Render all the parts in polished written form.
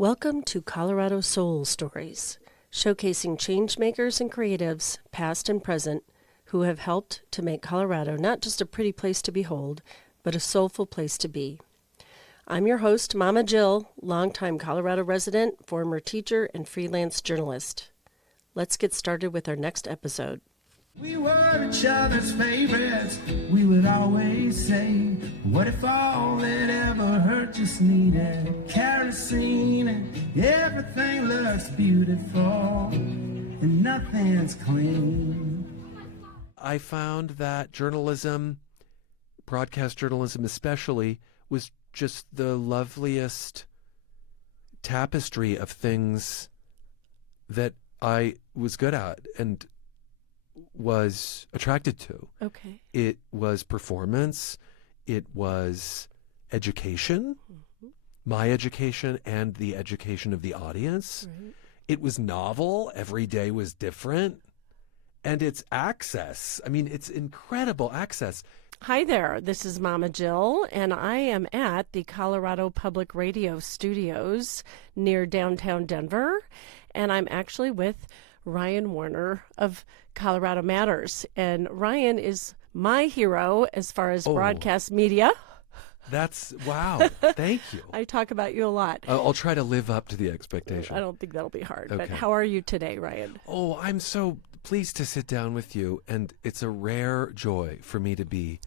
Welcome to Colorado Soul Stories, showcasing changemakers and creatives, past and present, who have helped to make Colorado not just a pretty place to behold, but a soulful place to be. I'm your host, Mama Jill, longtime Colorado resident, former teacher, and freelance journalist. Let's get started with our next episode. We were each other's favorites. We would always say, what if all that ever hurt just needed kerosene and everything looks beautiful and nothing's clean. I found that journalism, broadcast journalism especially, was just the loveliest tapestry of things that I was good at and was attracted to. Okay. It was performance. It was education, my education and the education of the audience. Right. It was novel. Every day was different. And it's access. I mean, it's incredible access. Hi there, this is Mama Jill, and I am at the Colorado Public Radio Studios near downtown Denver, and I'm actually with Ryan Warner of Colorado Matters. And Ryan is my hero as far as broadcast media. That's, wow, thank you. I talk about you a lot. I'll try to live up to the expectation. I don't think that'll be hard, but Okay. how are you today, Ryan? Oh, I'm so pleased to sit down with you, and it's a rare joy for me to be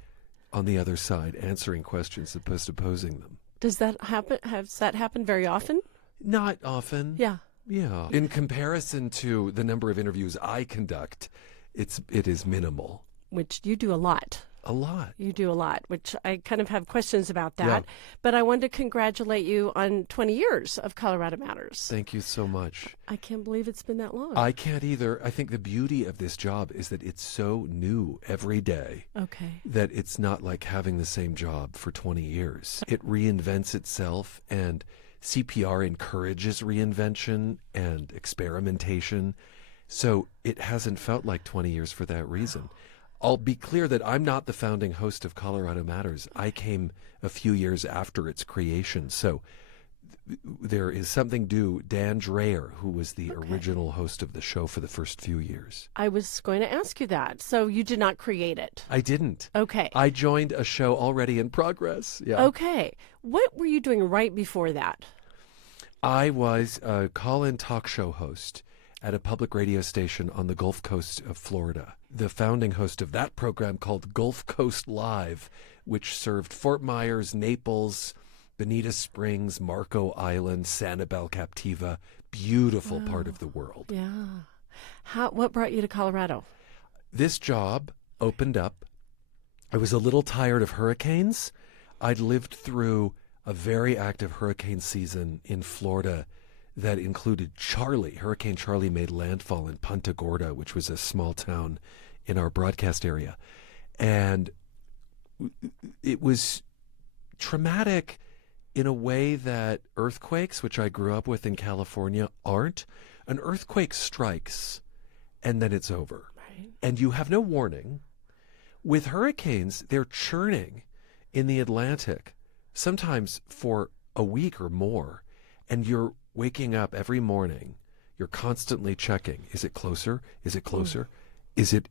on the other side answering questions as opposed to posing them. Does that happen? Has that happened very often? Not often. Yeah. Yeah. In comparison to the number of interviews I conduct, it is minimal. Which you do a lot. A lot. You do a lot, which I kind of have questions about that. Yeah. But I wanted to congratulate you on 20 years of Colorado Matters. Thank you so much. I can't believe it's been that long. I can't either. I think the beauty of this job is that it's so new every day. Okay. That it's not like having the same job for 20 years. It reinvents itself, and CPR encourages reinvention and experimentation. So it hasn't felt like 20 years for that reason. I'll be clear that I'm not the founding host of Colorado Matters. I came a few years after its creation. So there is something due Dan Dreyer, who was the original host of the show for the first few years. I was going to ask you that. So you did not create it? I didn't. Okay. I joined a show already in progress. Yeah. Okay. What were you doing right before that? I was a call-in talk show host at a public radio station on the Gulf Coast of Florida. The founding host of that program called Gulf Coast Live, which served Fort Myers, Naples, Bonita Springs, Marco Island, Sanibel Captiva, beautiful part of the world. Yeah. What brought you to Colorado? This job opened up. I was a little tired of hurricanes. I'd lived through a very active hurricane season in Florida that included Charlie. Hurricane Charlie made landfall in Punta Gorda, which was a small town in our broadcast area. And it was traumatic in a way that earthquakes, which I grew up with in California, aren't. An earthquake strikes, and then it's over. Right. And you have no warning. With hurricanes, they're churning in the Atlantic, sometimes for a week or more, and you're waking up every morning. You're constantly checking. Is it closer? Is it closer? Is it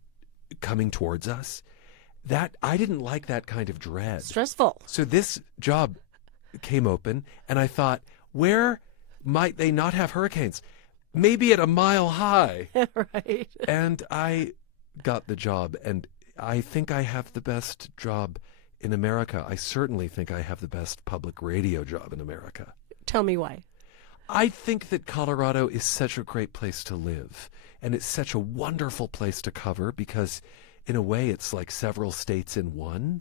coming towards us? That I didn't like that kind of dread. Stressful. So this job came open, and I thought, where might they not have hurricanes? Maybe at a mile high. Right. And I got the job, and I think I have the best job in America. I certainly think I have the best public radio job in America. Tell me why. I think that Colorado is such a great place to live, and it's such a wonderful place to cover because, in a way, it's like several states in one.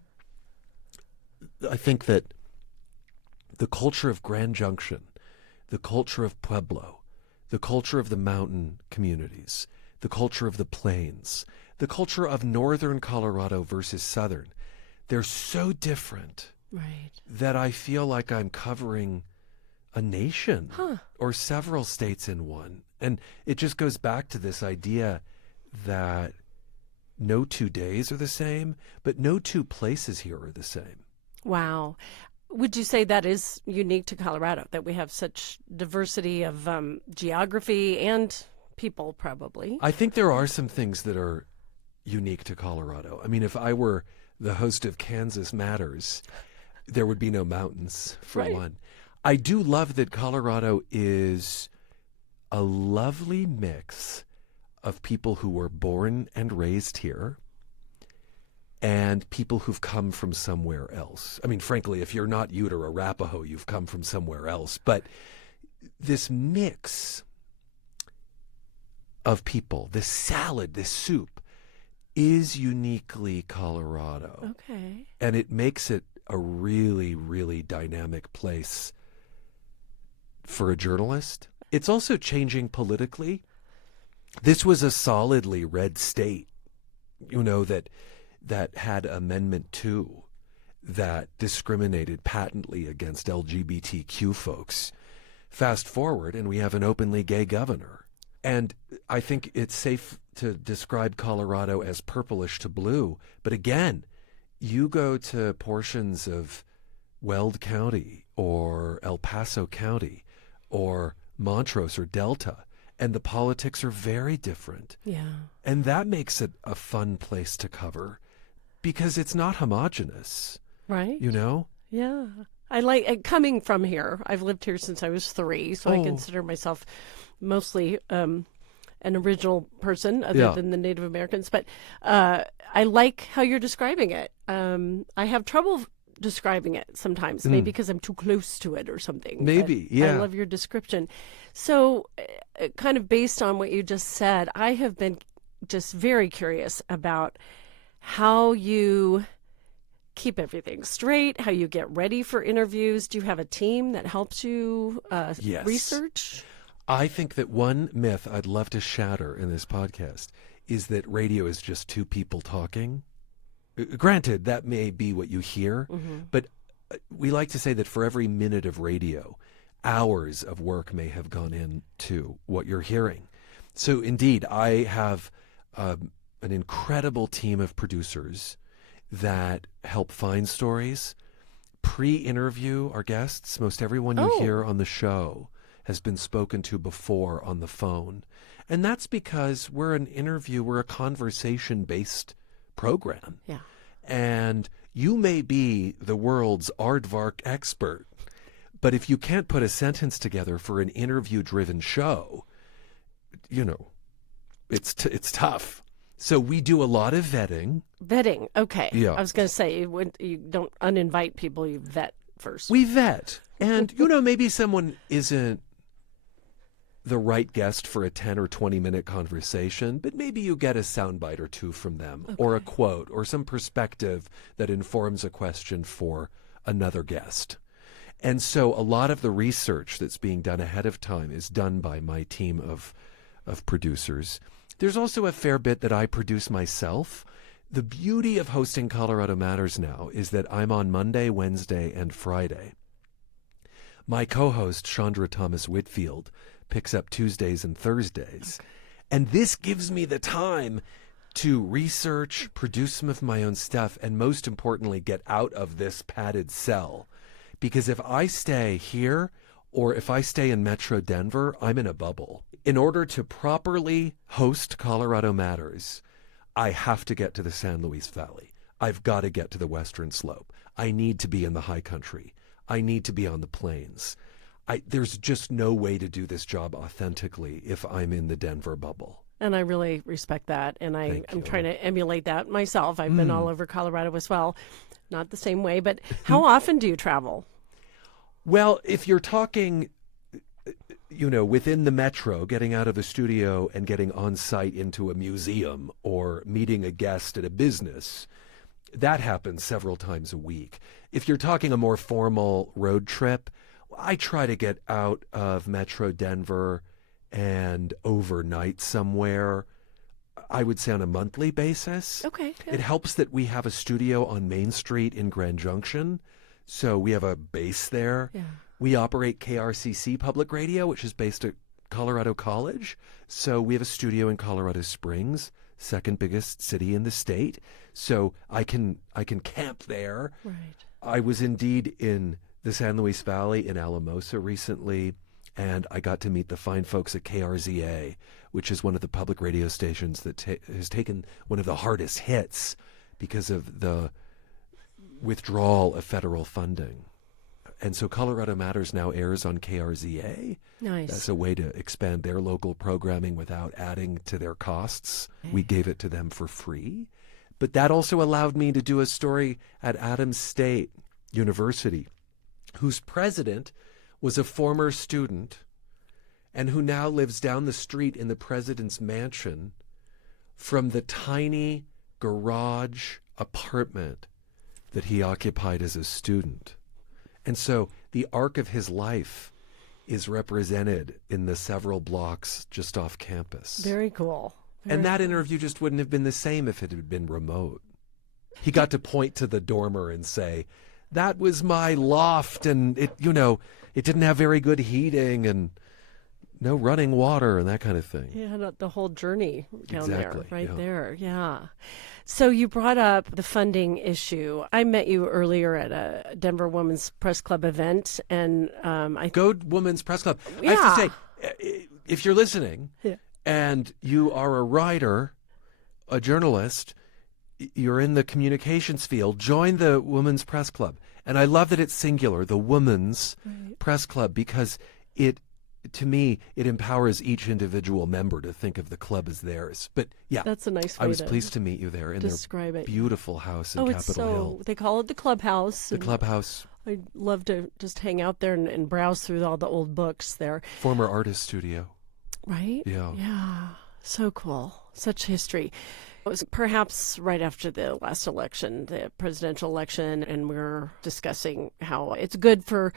I think that the culture of Grand Junction, the culture of Pueblo, the culture of the mountain communities, the culture of the plains, the culture of northern Colorado versus southern, they're so different that I feel like I'm covering a nation or several states in one. And it just goes back to this idea that no 2 days are the same, but no two places here are the same. Wow. would you say that is unique to Colorado, that we have such diversity of geography and people, probably? I think there are some things that are unique to Colorado. I mean, if I were the host of Kansas Matters, there would be no mountains, for one. I do love that Colorado is a lovely mix of people who were born and raised here and people who've come from somewhere else. I mean, frankly, if you're not Ute or Arapaho, you've come from somewhere else. But this mix of people, this salad, this soup, is uniquely Colorado. Okay. And it makes it a really, really dynamic place for a journalist. It's also changing politically. This was a solidly red state, that had Amendment 2 that discriminated patently against LGBTQ folks. Fast forward, and we have an openly gay governor. And I think it's safe to describe Colorado as purplish to blue. But again, you go to portions of Weld County or El Paso County or Montrose or Delta, and the politics are very different. Yeah. And that makes it a fun place to cover because it's not homogenous. Right. Yeah. I like coming from here. I've lived here since I was 3, so I consider myself mostly an original person other than the Native Americans. But I like how you're describing it. I have trouble describing it sometimes, maybe because I'm too close to it or something. Maybe, but I love your description. So kind of based on what you just said, I have been just very curious about how you keep everything straight, how you get ready for interviews. Do you have a team that helps you research? I think that one myth I'd love to shatter in this podcast is that radio is just two people talking. Granted, that may be what you hear, but we like to say that for every minute of radio, hours of work may have gone into what you're hearing. So indeed, I have an incredible team of producers that help find stories, pre-interview our guests. Most everyone you hear on the show has been spoken to before on the phone. And that's because we're a conversation-based program. Yeah. And you may be the world's aardvark expert, but if you can't put a sentence together for an interview-driven show, it's tough. So we do a lot of vetting. Vetting, okay. Yeah. I was going to say, you don't uninvite people, you vet first. We vet. And, maybe someone isn't the right guest for a 10 or 20-minute conversation, but maybe you get a soundbite or two from them, or a quote, or some perspective that informs a question for another guest. And so a lot of the research that's being done ahead of time is done by my team of producers. There's also a fair bit that I produce myself. The beauty of hosting Colorado Matters now is that I'm on Monday, Wednesday, and Friday. My co-host, Chandra Thomas Whitfield, picks up Tuesdays and Thursdays. And this gives me the time to research, produce some of my own stuff, and most importantly, get out of this padded cell. Because if I stay here, or if I stay in Metro Denver, I'm in a bubble. In order to properly host Colorado Matters, I have to get to the San Luis Valley. I've got to get to the Western Slope. I need to be in the high country. I need to be on the plains. There's just no way to do this job authentically if I'm in the Denver bubble. And I really respect that. And I'm trying to emulate that myself. I've been all over Colorado as well. Not the same way, but how often do you travel? Well, if you're talking, within the metro, getting out of the studio and getting on site into a museum or meeting a guest at a business, that happens several times a week. If you're talking a more formal road trip, I try to get out of Metro Denver and overnight somewhere, I would say on a monthly basis. Okay. Good. It helps that we have a studio on Main Street in Grand Junction, so we have a base there. Yeah. We operate KRCC Public Radio, which is based at Colorado College. So we have a studio in Colorado Springs, second biggest city in the state. So I can camp there. Right. I was indeed in the San Luis Valley in Alamosa recently, and I got to meet the fine folks at KRZA, which is one of the public radio stations that has taken one of the hardest hits because of the withdrawal of federal funding. And so Colorado Matters now airs on KRZA. Nice. That's a way to expand their local programming without adding to their costs. We gave it to them for free. But that also allowed me to do a story at Adams State University, whose president was a former student and who now lives down the street in the president's mansion from the tiny garage apartment that he occupied as a student. And so the arc of his life is represented in the several blocks just off campus. Very cool. And that interview just wouldn't have been the same if it had been remote. He got to point to the dormer and say, that was my loft, and it didn't have very good heating and no running water and that kind of thing. Yeah, the whole journey down Exactly, there, right yeah. there. Yeah. So you brought up the funding issue. I met you earlier at a Denver Women's Press Club event, and Go Women's Press Club. Yeah. I have to say, if you're listening Yeah. and you are a writer, a journalist, you're in the communications field, join the Women's Press Club. And I love that it's singular, the Women's Press Club, because to me, it empowers each individual member to think of the club as theirs. But yeah, that's a nice way I was to pleased to meet you there in describe their it. beautiful house in Oh, it's Capitol Hill. they call it the clubhouse. The and clubhouse, I'd love to just hang out there and browse through all the old books there. former artist studio. Right? Yeah. Yeah. So cool. Such history. It was perhaps right after the last election, the presidential election, and we were discussing how it's good for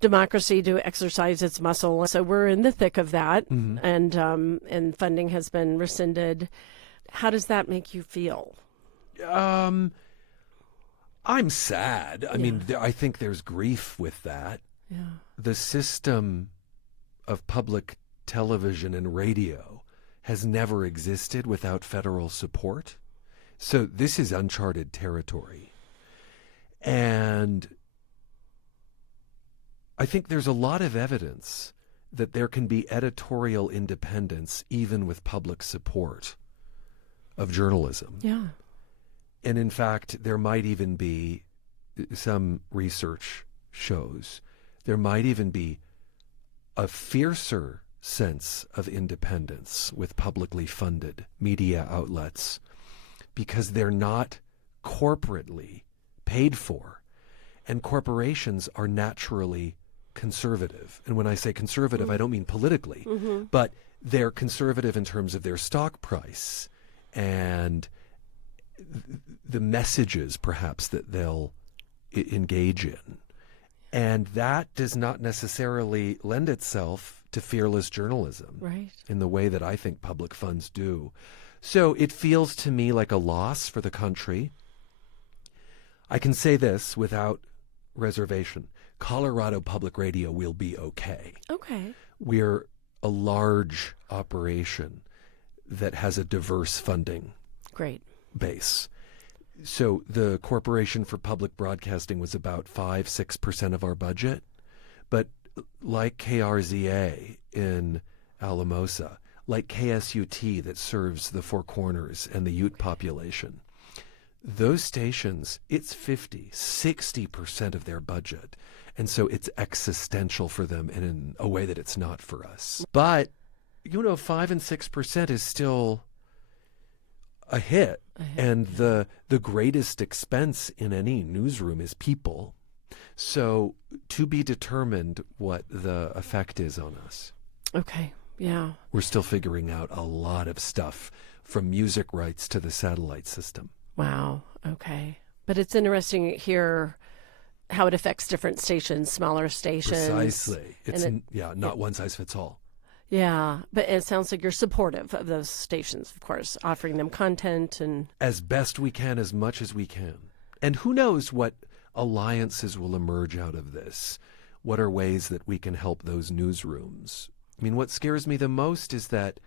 democracy to exercise its muscle. So we're in the thick of that, and funding has been rescinded. How does that make you feel? I'm sad. I mean, I think there's grief with that. Yeah. The system of public television and radio has never existed without federal support. So this is uncharted territory. And I think there's a lot of evidence that there can be editorial independence even with public support of journalism. Yeah. And in fact, there might even be, some research shows, there might even be a fiercer sense of independence with publicly funded media outlets because they're not corporately paid for. And corporations are naturally conservative. And when I say conservative, I don't mean politically, but they're conservative in terms of their stock price and the messages perhaps that they'll engage in. And that does not necessarily lend itself to fearless journalism Right. in the way that I think public funds do. So it feels to me like a loss for the country. I can say this without reservation. Colorado Public Radio will be okay. Okay. We're a large operation that has a diverse funding Great. base. So the Corporation for Public Broadcasting was about 5-6% of our budget. But like KRZA in Alamosa, like KSUT that serves the Four Corners and the Ute population, those stations, it's 50-60% of their budget. And so it's existential for them in a way that it's not for us. But, 5 and 6% is still a hit. And the greatest expense in any newsroom is people. So to be determined what the effect is on us. Okay. Yeah. We're still figuring out a lot of stuff from music rights to the satellite system. Wow. Okay. But it's interesting to hear how it affects different stations, smaller stations. Precisely. It's And not one size fits all. Yeah. But it sounds like you're supportive of those stations, of course, offering them content and. As best we can, as much as we can. And who knows what alliances will emerge out of this? What are ways that we can help those newsrooms? I mean, what scares me the most is that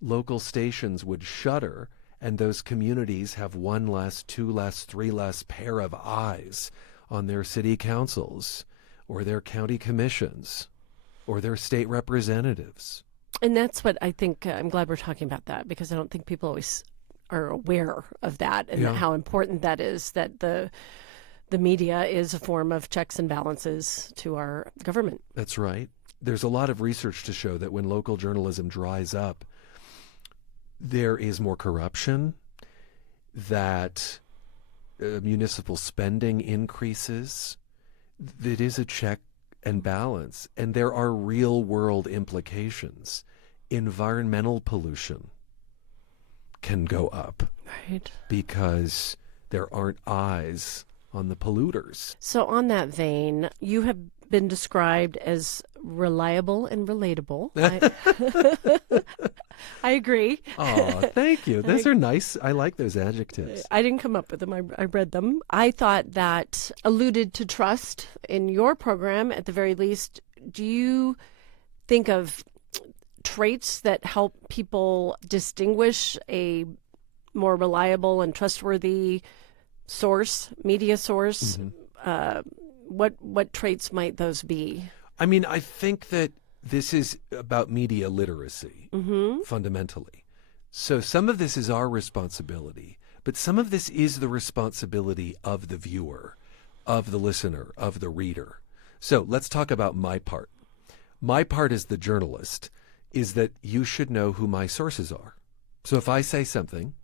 local stations would shutter and those communities have 1 less, 2 less, 3 less pair of eyes on their city councils or their county commissions or their state representatives. And that's what I think, I'm glad we're talking about that, because I don't think people always are aware of that and how important that is, that the media is a form of checks and balances to our government. That's right. There's a lot of research to show that when local journalism dries up, there is more corruption, that municipal spending increases. It is a check and balance, and there are real-world implications. Environmental pollution can go up, right, because there aren't eyes on the polluters. So on that vein, you have been described as reliable and relatable. I agree. Oh, thank you. Those are nice. I like those adjectives. I didn't come up with them. I read them. I thought that alluded to trust in your program, at the very least. Do you think of traits that help people distinguish a more reliable and trustworthy source, media source? What traits might those be? I mean, I think that this is about media literacy, fundamentally. So some of this is our responsibility, but some of this is the responsibility of the viewer, of the listener, of the reader. So let's talk about my part. My part as the journalist is that you should know who my sources are. So if I say something,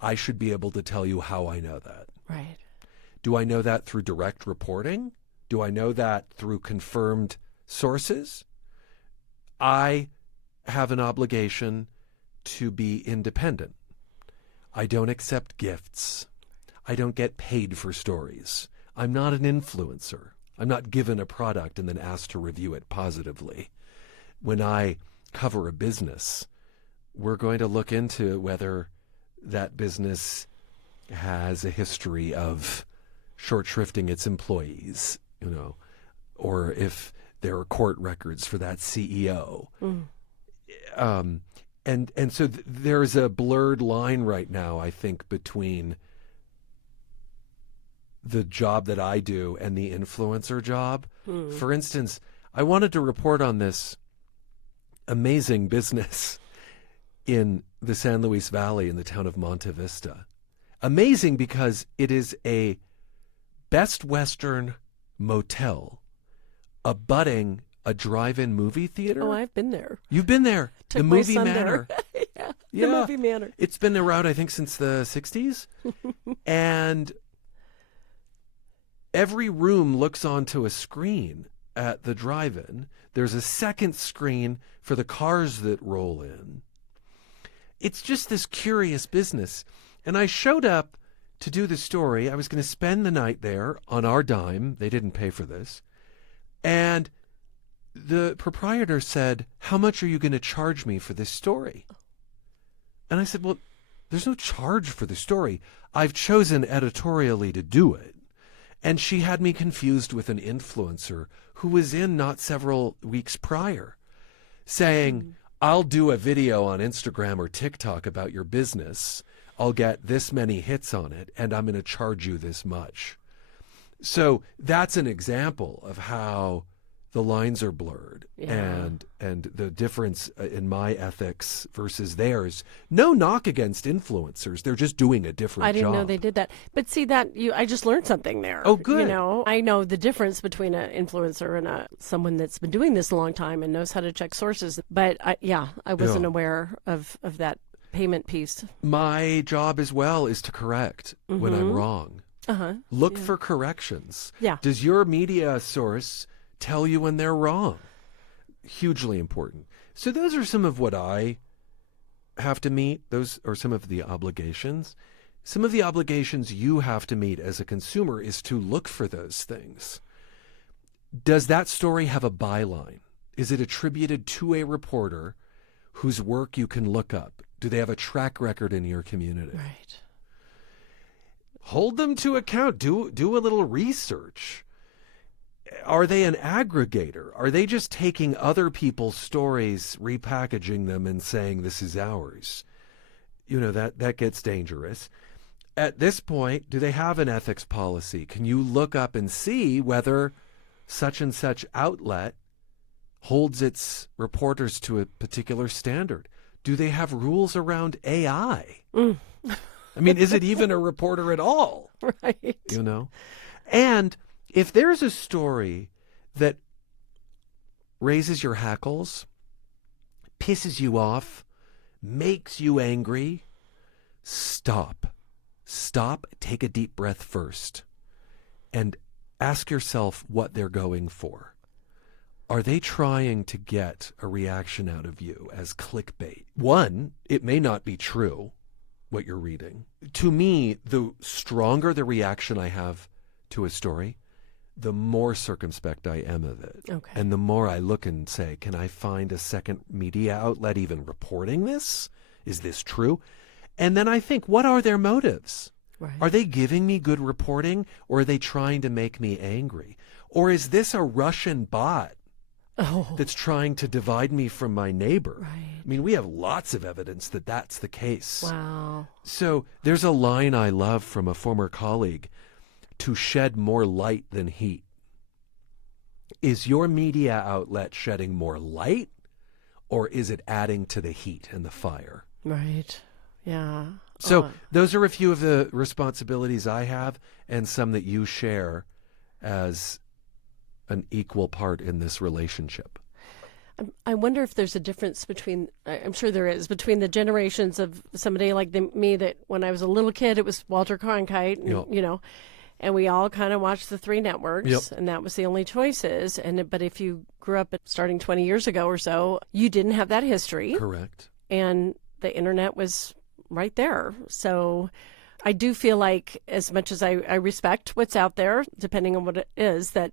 I should be able to tell you how I know that. Right. Do I know that through direct reporting? Do I know that through confirmed sources? I have an obligation to be independent. I don't accept gifts. I don't get paid for stories. I'm not an influencer. I'm not given a product and then asked to review it positively. When I cover a business, we're going to look into whether that business has a history of short shrifting its employees, or if there are court records for that CEO. And so there's a blurred line right now, I think, between the job that I do and the influencer job. For instance, I wanted to report on this amazing business in the San Luis Valley in the town of Monte Vista. Amazing because it is a Best Western motel abutting a drive-in movie theater. Oh, I've been there. You've been there. Took the my Movie son Manor. There. The Movie Manor. It's been around, I think, since the 60s. And every room looks onto a screen at the drive-in. There's a second screen for the cars that roll in. It's just this curious business. And I showed up to do the story. I was going to spend the night there on our dime. They didn't pay for this. And the proprietor said, "How much are you going to charge me for this story?" And I said, "Well, there's no charge for the story. I've chosen editorially to do it." And she had me confused with an influencer who was in not several weeks prior, saying, "I'll do a video on Instagram or TikTok about your business. I'll get this many hits on it, and I'm going to charge you this much." So that's an example of how the lines are blurred, and the difference in my ethics versus theirs. No knock against influencers. They're just doing a different job. I didn't know they did that. But see, I just learned something there. Oh, good. I know the difference between an influencer and someone that's been doing this a long time and knows how to check sources. But I wasn't aware of that payment piece. My job as well is to correct when I'm wrong. Look for corrections. Yeah. Does your media source tell you when they're wrong? Hugely important. So those are some of what I have to meet. Those are some of the obligations. Some of the obligations you have to meet as a consumer is to look for those things. Does that story have a byline? Is it attributed to a reporter whose work you can look up? Do they have a track record in your community? Right. Hold them to account. Do a little research. Are they an aggregator? Are they just taking other people's stories, repackaging them, and saying this is ours? That gets dangerous. at this point, do they have an ethics policy? Can you look up and see whether such and such outlet holds its reporters to a particular standard? Do they have rules around AI? I mean, is it even a reporter at all? Right. You know? And if there's a story that raises your hackles, pisses you off, makes you angry, stop. Stop, take a deep breath first, and ask yourself what they're going for. Are they trying to get a reaction out of you as clickbait? One, it may not be true, what you're reading. To me, the stronger the reaction I have to a story, the more circumspect I am of it. Okay. And the more I look and say, can I find a second media outlet even reporting this? Is this true? And then I think, what are their motives? Right. Are they giving me good reporting, or are they trying to make me angry? Or is this a Russian bot that's trying to divide me from my neighbor? Right. I mean, we have lots of evidence that that's the case. Wow. So there's a line I love from a former colleague: to shed more light than heat. Is your media outlet shedding more light, or is it adding to the heat and the fire? Right. Yeah. So those are a few of the responsibilities I have, and some that you share as an equal part in this relationship. I wonder if there's a difference between, I'm sure there is, between the generations of somebody like me that when I was a little kid, it was Walter Cronkite, and, Yep. you know, and we all kind of watched the three networks, Yep. and that was the only choices. But if you grew up starting 20 years ago or so, you didn't have that history. Correct. And the internet was right there. So I do feel like, as much as I respect what's out there, depending on what it is, that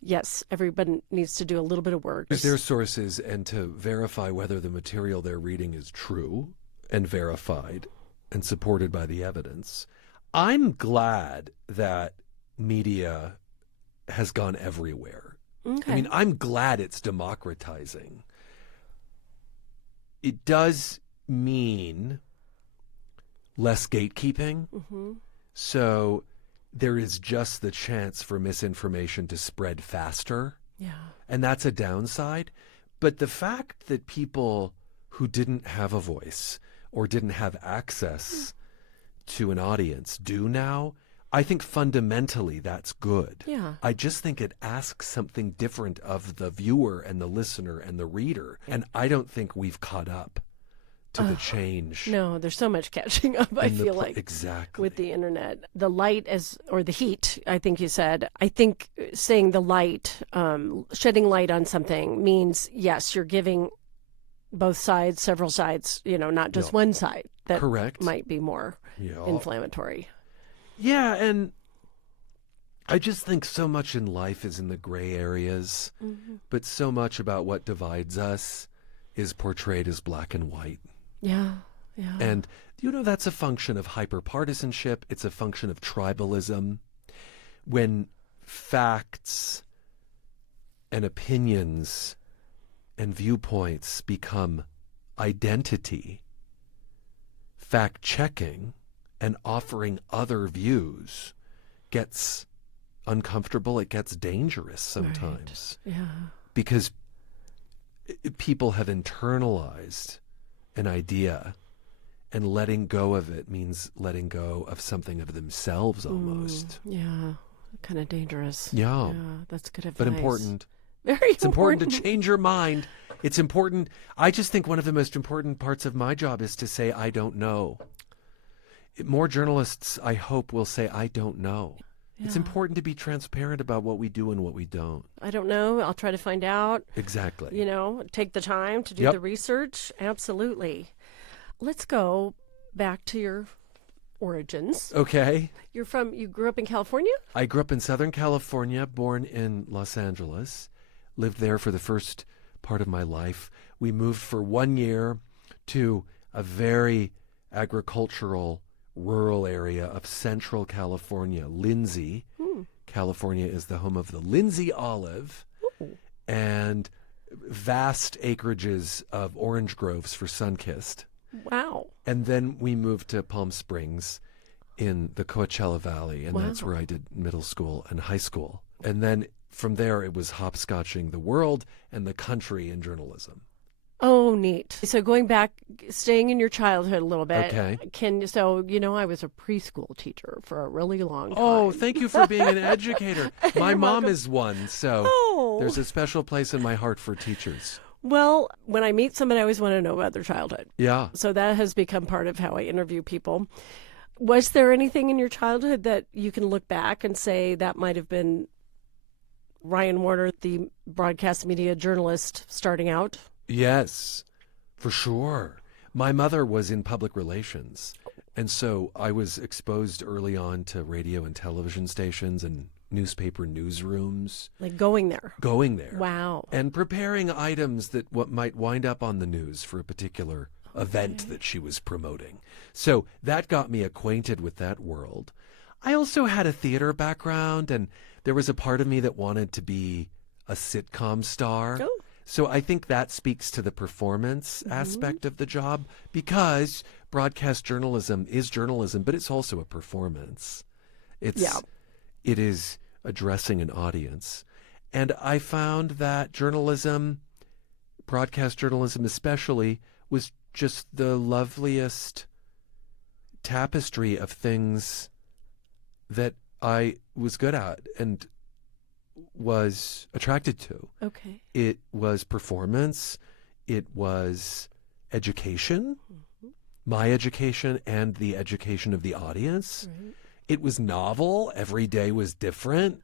yes, everybody needs to do a little bit of work. Use their sources and to verify whether the material they're reading is true and verified and supported by the evidence. I'm glad that media has gone everywhere. Okay. I mean, I'm glad it's democratizing. It does mean less gatekeeping. Mm-hmm. So there is just the chance for misinformation to spread faster. Yeah. And that's a downside. But the fact that people who didn't have a voice or didn't have access to an audience do now, I think fundamentally that's good. Yeah. I just think it asks something different of the viewer and the listener and the reader. And I don't think we've caught up to the change. No, there's so much catching up, I in the feel like. Exactly. With the internet. The light or the heat, I think you said. I think saying the light, shedding light on something means, yes, you're giving both sides, several sides, not just one side that Correct. might be more Yeah. inflammatory. Yeah, and I just think so much in life is in the gray areas, but so much about what divides us is portrayed as black and white. Yeah, yeah. And, that's a function of hyperpartisanship. It's a function of tribalism. When facts and opinions and viewpoints become identity, fact-checking and offering other views gets uncomfortable. It gets dangerous sometimes. Right. Yeah. Because people have internalized an idea, and letting go of it means letting go of something of themselves almost. Yeah. Kind of dangerous. Yeah. That's good advice. But important. Very It's important to change your mind. It's important. I just think one of the most important parts of my job is to say, I don't know. More journalists, I hope, will say, I don't know. Yeah. It's important to be transparent about what we do and what we don't. I don't know. I'll try to find out. Exactly. Take the time to do the research. Absolutely. Let's go back to your origins. Okay. You grew up in California? I grew up in Southern California, born in Los Angeles, lived there for the first part of my life. We moved for 1 year to a very agricultural, rural area of Central California. Lindsay, California is the home of the Lindsay olive and vast acreages of orange groves for Sunkist. Wow. And then we moved to Palm Springs in the Coachella Valley, and that's where I did middle school and high school. And then from there, it was hopscotching the world and the country in journalism. Oh, neat. So going back, staying in your childhood a little bit. Okay. I was a preschool teacher for a really long time. Oh, thank you for being an educator. My mom is one, so there's a special place in my heart for teachers. Well, when I meet somebody, I always want to know about their childhood. Yeah. So that has become part of how I interview people. Was there anything in your childhood that you can look back and say that might have been Ryan Warner, the broadcast media journalist, starting out? Yes, for sure. My mother was in public relations, and so I was exposed early on to radio and television stations and newspaper newsrooms. Like going there? Going there. Wow. And preparing items that what might wind up on the news for a particular event that she was promoting. So that got me acquainted with that world. I also had a theater background, and there was a part of me that wanted to be a sitcom star. Oh. So I think that speaks to the performance aspect of the job, because broadcast journalism is journalism, but it's also a performance. It is addressing an audience. And I found that journalism, broadcast journalism especially, was just the loveliest tapestry of things that I was good at and was attracted to. Okay. It was performance. It was education, my education and the education of the audience. Right. It was novel. Every day was different.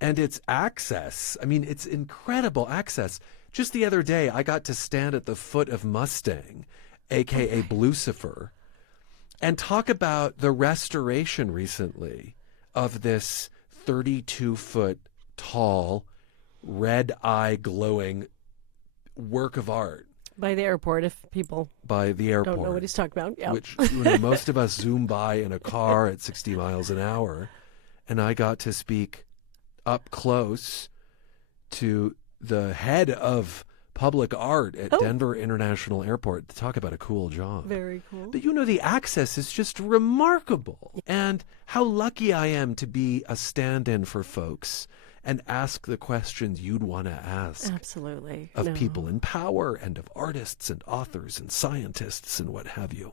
And it's access. I mean, it's incredible access. Just the other day, I got to stand at the foot of Mustang, a.k.a. Blucifer, and talk about the restoration recently of this 32-foot tall, red eye glowing work of art. By the airport, if people By the airport. don't know what he's talking about. Yeah. Which most of us zoom by in a car at 60 miles an hour. And I got to speak up close to the head of public art at Denver International Airport to talk about a cool job. Very cool. But the access is just remarkable. And how lucky I am to be a stand-in for folks and ask the questions you'd want to ask. Absolutely. Of people in power and of artists and authors and scientists and what have you.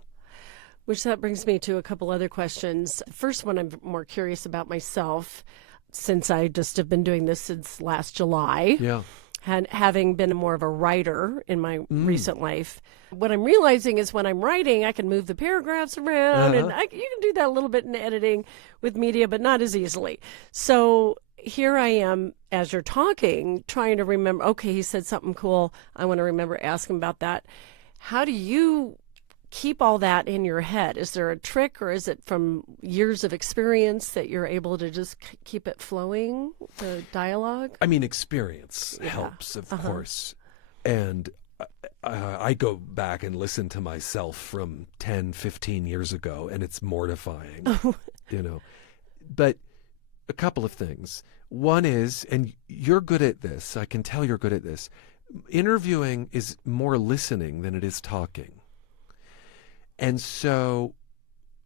Which that brings me to a couple other questions. The first one, I'm more curious about myself, since I just have been doing this since last July. Yeah. And having been more of a writer in my recent life, what I'm realizing is when I'm writing, I can move the paragraphs around, and you can do that a little bit in editing with media, but not as easily. So here I am, as you're talking, trying to remember, okay, he said something cool. I want to remember asking about that. How do you keep all that in your head? Is there a trick, or is it from years of experience that you're able to just keep it flowing, the dialogue? I mean, experience helps, of course. And I go back and listen to myself from 10, 15 years ago, and it's mortifying, But a couple of things. One is, and you're good at this, I can tell you're good at this, interviewing is more listening than it is talking. And so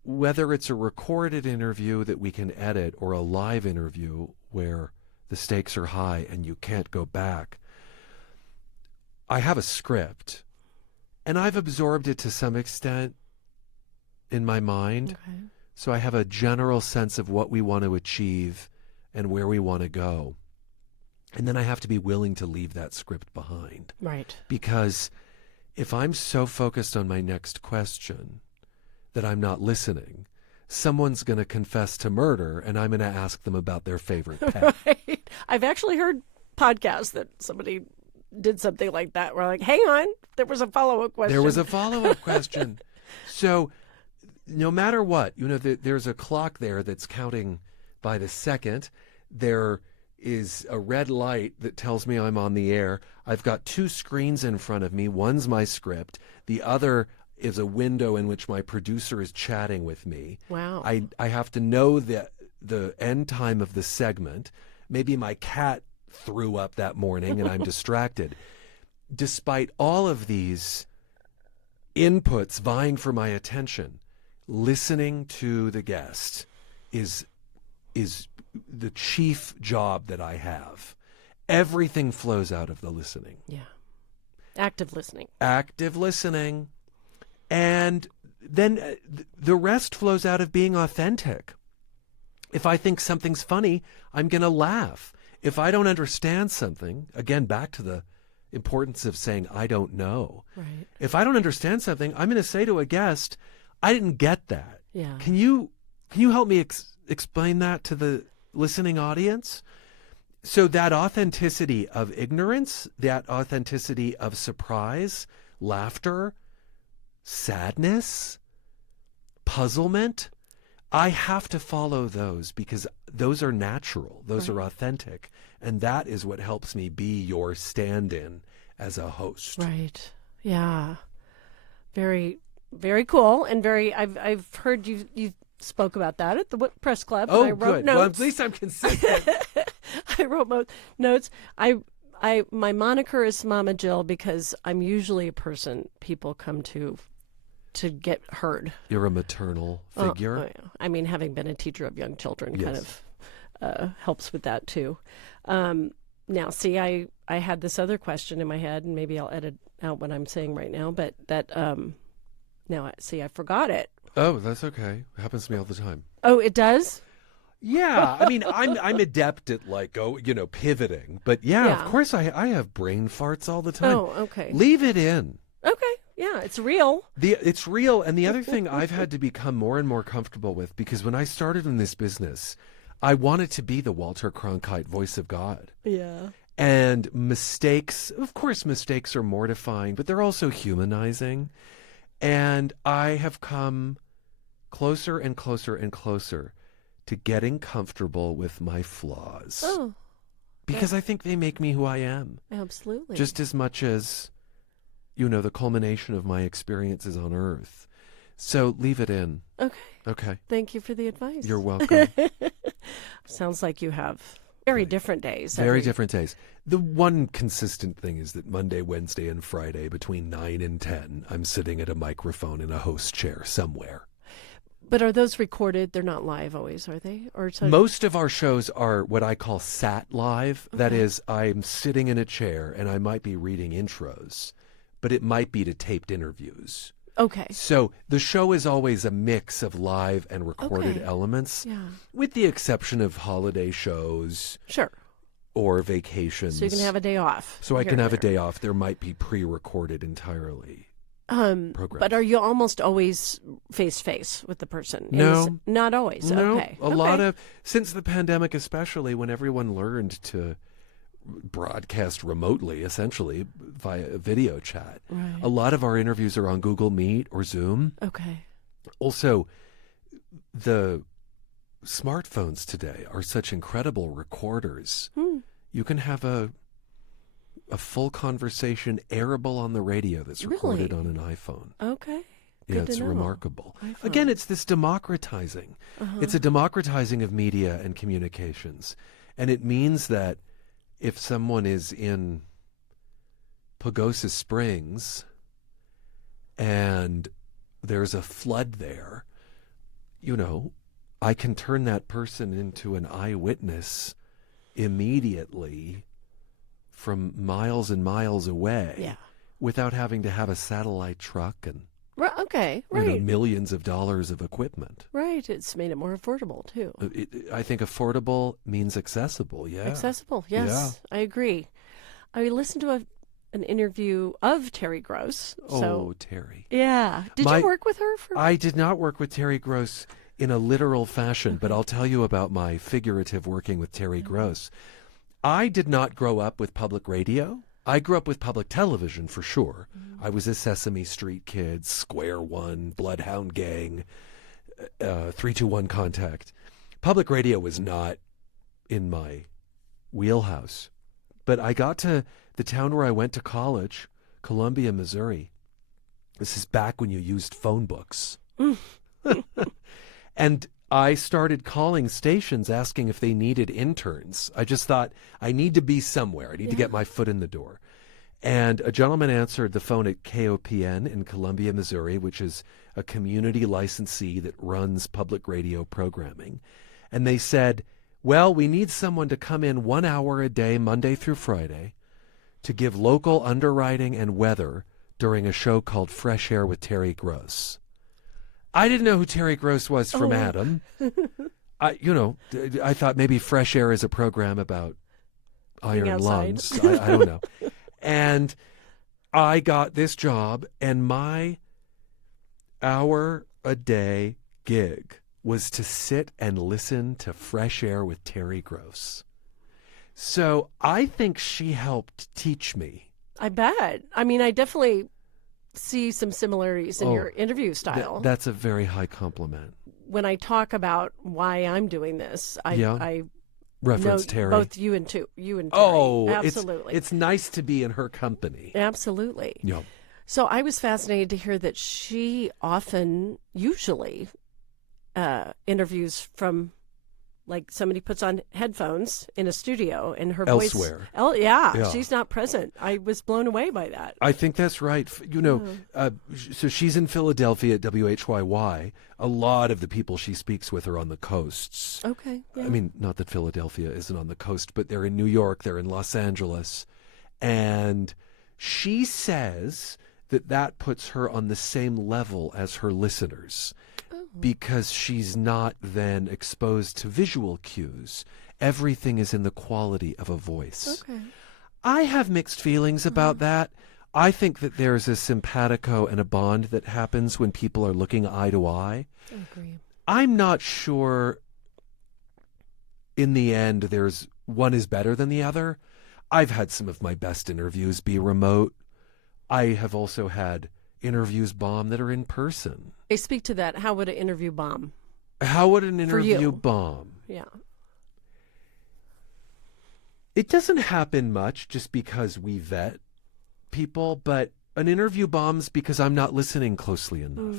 whether it's a recorded interview that we can edit or a live interview where the stakes are high and you can't go back, I have a script, and I've absorbed it to some extent in my mind. Okay. So I have a general sense of what we want to achieve and where we want to go. And then I have to be willing to leave that script behind. Right. Because if I'm so focused on my next question that I'm not listening, someone's going to confess to murder, and I'm going to ask them about their favorite pet. Right. I've actually heard podcasts that somebody did something like that. We're like, hang on, there was a follow-up question. There was a follow-up question. So no matter what, there's a clock there that's counting by the second. There is a red light that tells me I'm on the air. I've got two screens in front of me. One's my script. The other is a window in which my producer is chatting with me. Wow. I have to know the end time of the segment. Maybe my cat threw up that morning and I'm distracted. Despite all of these inputs vying for my attention, listening to the guest is the chief job that I have. Everything flows out of the listening. Yeah. Active listening. Active listening. And then the rest flows out of being authentic. If I think something's funny, I'm going to laugh. If I don't understand something, again, back to the importance of saying, I don't know. Right. If I don't understand something, I'm going to say to a guest, I didn't get that. Yeah. Can you help me explain that to the listening audience? So that authenticity of ignorance, that authenticity of surprise, laughter, sadness, puzzlement, I have to follow those because those are natural. Those are authentic. And that is what helps me be your stand-in as a host. Right. Yeah. Very, very cool. And I've heard you spoke about that at the press club. Oh, and I wrote good. Notes. Well, at least I'm consistent. I wrote notes. My moniker is Mama Jill because I'm usually a person people come to get heard. You're a maternal figure. Oh, yeah. I mean, having been a teacher of young children Yes. kind of helps with that too. Now, see, I had this other question in my head, and maybe I'll edit out what I'm saying right now. But now, I forgot it. Oh, that's okay. It happens to me all the time. Oh, it does? Yeah, I mean, I'm adept at pivoting, but yeah, of course I have brain farts all the time. Oh, okay. Leave it in. Okay, yeah, it's real. It's real, and the other thing I've had to become more and more comfortable with, because when I started in this business, I wanted to be the Walter Cronkite voice of God. Yeah. And mistakes, of course, mistakes are mortifying, but they're also humanizing. And I have come closer and closer and closer to getting comfortable with my flaws. Oh. Because I think they make me who I am. Absolutely. Just as much as, the culmination of my experiences on Earth. So leave it in. Okay. Okay. Thank you for the advice. You're welcome. Sounds like you have very different days. Very different days. The one consistent thing is that Monday, Wednesday, and Friday between 9 and 10, I'm sitting at a microphone in a host chair somewhere. But are those recorded? They're not live always, are they? Most of our shows are what I call sat live. Okay. That is, I'm sitting in a chair and I might be reading intros, but it might be to taped interviews. Okay. So the show is always a mix of live and recorded elements, with the exception of holiday shows. Sure. Or vacations. So you can have a day off. So I can have a day off. There might be pre-recorded entirely. But are you almost always face-to-face with the person? No. Not always? No. Okay. A lot of, since the pandemic especially, when everyone learned to broadcast remotely, essentially, via video chat, a lot of our interviews are on Google Meet or Zoom. Okay. Also, the smartphones today are such incredible recorders. You can have a full conversation airable on the radio that's recorded on an iPhone. Okay. Yeah, it's remarkable. Again, it's this democratizing. It's a democratizing of media and communications. And it means that if someone is in Pagosa Springs and there's a flood there, I can turn that person into an eyewitness immediately from miles and miles away without having to have a satellite truck and millions of dollars of equipment. Right. It's made it more affordable, too. I think affordable means accessible, Accessible, yes. Yeah. I agree. I listened to an interview of Terry Gross. Terry. Yeah. Did you work with her? I did not work with Terry Gross in a literal fashion, but I'll tell you about my figurative working with Terry Gross. I did not grow up with public radio. I grew up with public television, for sure. I was a Sesame Street kid, Square One, Bloodhound Gang, 321 Contact. Public radio was not in my wheelhouse. But I got to the town where I went to college, Columbia, Missouri. This is back when you used phone books. And I started calling stations asking if they needed interns. I just thought, I need to be somewhere. I need to get my foot in the door. And a gentleman answered the phone at KOPN in Columbia, Missouri, which is a community licensee that runs public radio programming. And they said, well, we need someone to come in 1 hour a day, Monday through Friday, to give local underwriting and weather during a show called Fresh Air with Terry Gross. I didn't know who Terry Gross was from Adam. I thought maybe Fresh Air is a program about iron lungs. I don't know. And I got this job, and my hour-a-day gig was to sit and listen to Fresh Air with Terry Gross. So I think she helped teach me. I bet. I mean, I definitely see some similarities in your interview style. That's a very high compliment. When I talk about why I'm doing this, I reference Terry. Both you and Terry. Oh, absolutely. It's nice to be in her company. Absolutely. Yep. So I was fascinated to hear that she usually interviews from, like, somebody puts on headphones in a studio and her elsewhere. voice. Yeah, she's not present. I was blown away by that. I think that's right. So she's in Philadelphia at WHYY. A lot of the people she speaks with are on the coasts. Okay. Yeah. I mean, not that Philadelphia isn't on the coast, but they're in New York, they're in Los Angeles. And she says that puts her on the same level as her listeners. Because she's not then exposed to visual cues. Everything is in the quality of a voice. Okay. I have mixed feelings about that. I think that there's a simpatico and a bond that happens when people are looking eye to eye. I agree. I'm not sure in the end there's one is better than the other. I've had some of my best interviews be remote. I have also had interviews bomb that are in person. I speak to that. How would an interview bomb? How would an interview bomb? Yeah. It doesn't happen much just because we vet people, but an interview bombs because I'm not listening closely enough.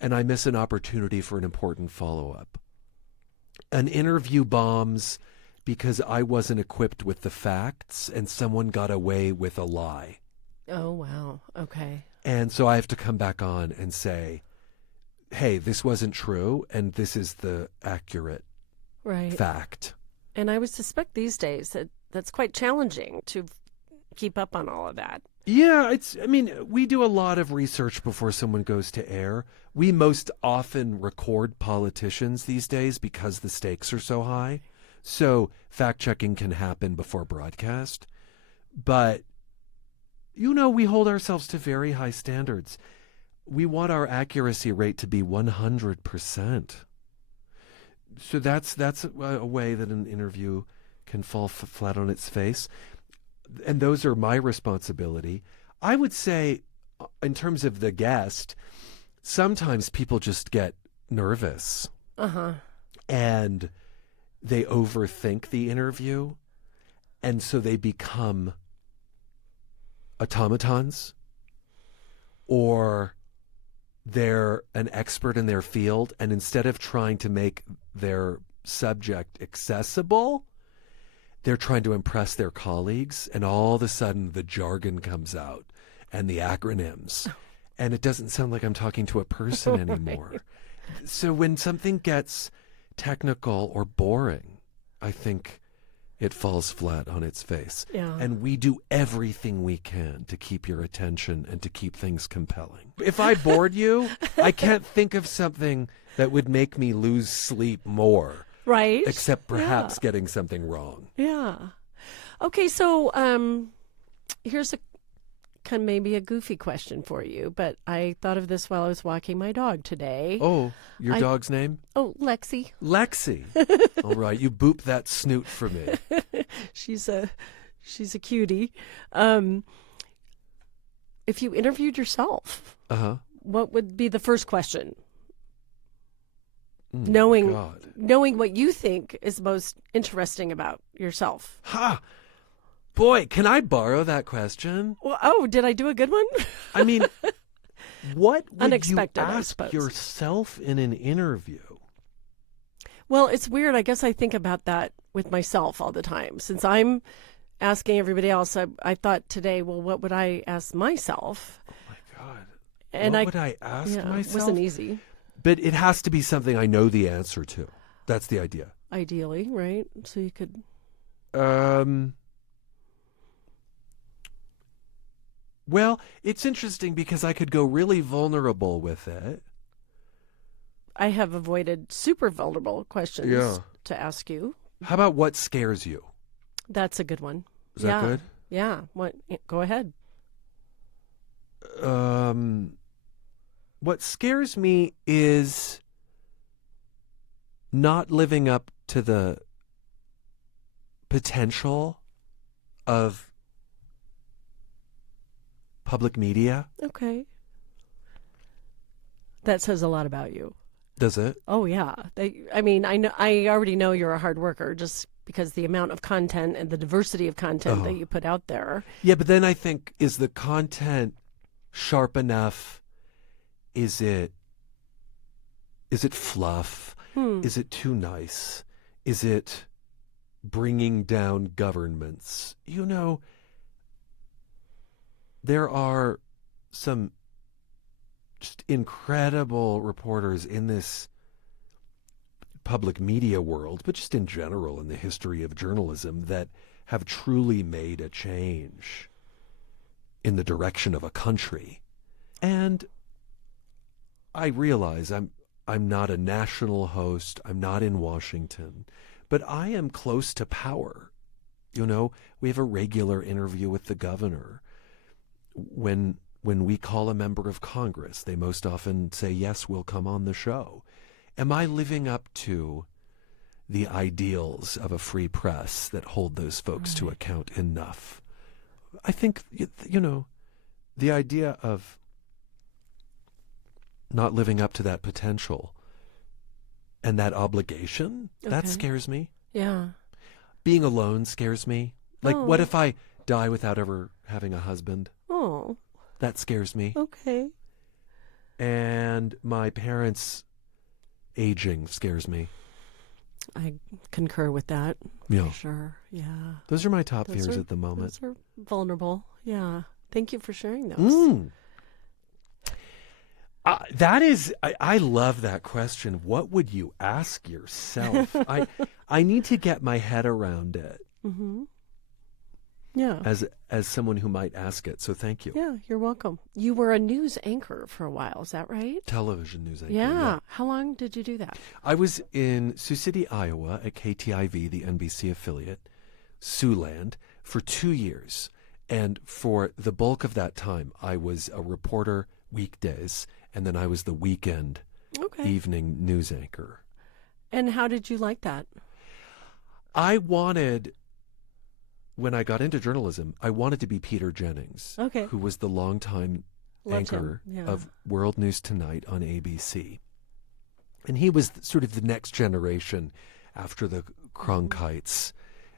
And I miss an opportunity for an important follow-up. An interview bombs because I wasn't equipped with the facts and someone got away with a lie. Oh, wow. Okay. And so I have to come back on and say, hey, this wasn't true, and this is the accurate fact. And I would suspect these days that that's quite challenging to keep up on all of that. Yeah, we do a lot of research before someone goes to air. We most often record politicians these days because the stakes are so high. So fact-checking can happen before broadcast. But, we hold ourselves to very high standards. We want our accuracy rate to be 100%. So that's a way that an interview can fall flat on its face. And those are my responsibility. I would say, in terms of the guest, sometimes people just get nervous. And they overthink the interview. And so they become automatons, or they're an expert in their field, and instead of trying to make their subject accessible, they're trying to impress their colleagues, and all of a sudden the jargon comes out and the acronyms, and it doesn't sound like I'm talking to a person anymore. So when something gets technical or boring, I think it falls flat on its face. Yeah. And we do everything we can to keep your attention and to keep things compelling. If I bored you, I can't think of something that would make me lose sleep more. Right. Except perhaps getting something wrong. Yeah. Okay, so here's maybe a goofy question for you, but I thought of this while I was walking my dog today. Oh, your dog's name? Oh, Lexi. Lexi. All right, you boop that snoot for me. She's a cutie. If you interviewed yourself, what would be the first question? Knowing what you think is most interesting about yourself. Boy, can I borrow that question? Well, did I do a good one? I mean, what would Unexpected, you I ask suppose. yourself in an interview? Well, it's weird. I guess I think about that with myself all the time. Since I'm asking everybody else, I thought today, well, what would I ask myself? Oh my God. And What would I ask yeah, myself? It wasn't easy, But it has to be something I know the answer to. That's the idea. ideally, right? So you could. Well, it's interesting because I could go really vulnerable with it. I have avoided super vulnerable questions Yeah. to ask you. How about what scares you? That's a good one. Is that good? Yeah. What? Go ahead. What scares me is not living up to the potential of public media. Okay. That says a lot about you. Does it? Oh yeah. I already know you're a hard worker just because the amount of content and the diversity of content that you put out there. Yeah, but then I think, is the content sharp enough? Is it fluff? Is it too nice? Is it bringing down governments? You know, there are some just incredible reporters in this public media world, but just in general in the history of journalism, that have truly made a change in the direction of a country. And I realize I'm not a national host, I'm not in Washington, but I am close to power. You know, we have a regular interview with the governor. When we call a member of Congress, they most often say, yes, we'll come on the show. Am I living up to the ideals of a free press that hold those folks to account enough? I think, you know, the idea of not living up to that potential and that obligation, that scares me. Yeah. Being alone scares me. Like, what if I die without ever having a husband? Oh. That scares me. Okay. And my parents aging scares me. I concur with that. Yeah. For sure. Yeah. Those are my top fears at the moment. Those are vulnerable. Yeah. Thank you for sharing those. That is, I love that question. What would you ask yourself? I need to get my head around it. Mm-hmm. Yeah. As someone who might ask it. So thank you. Yeah, you're welcome. You were a news anchor for a while, is that right? Television news anchor. Yeah. How long did you do that? I was in Sioux City, Iowa at KTIV, the NBC affiliate, Siouxland, for 2 years. And for the bulk of that time, I was a reporter weekdays, and then I was the weekend evening news anchor. And how did you like that? I wanted, when I got into journalism, I wanted to be Peter Jennings, who was the longtime anchor of World News Tonight on ABC. And he was sort of the next generation after the Cronkites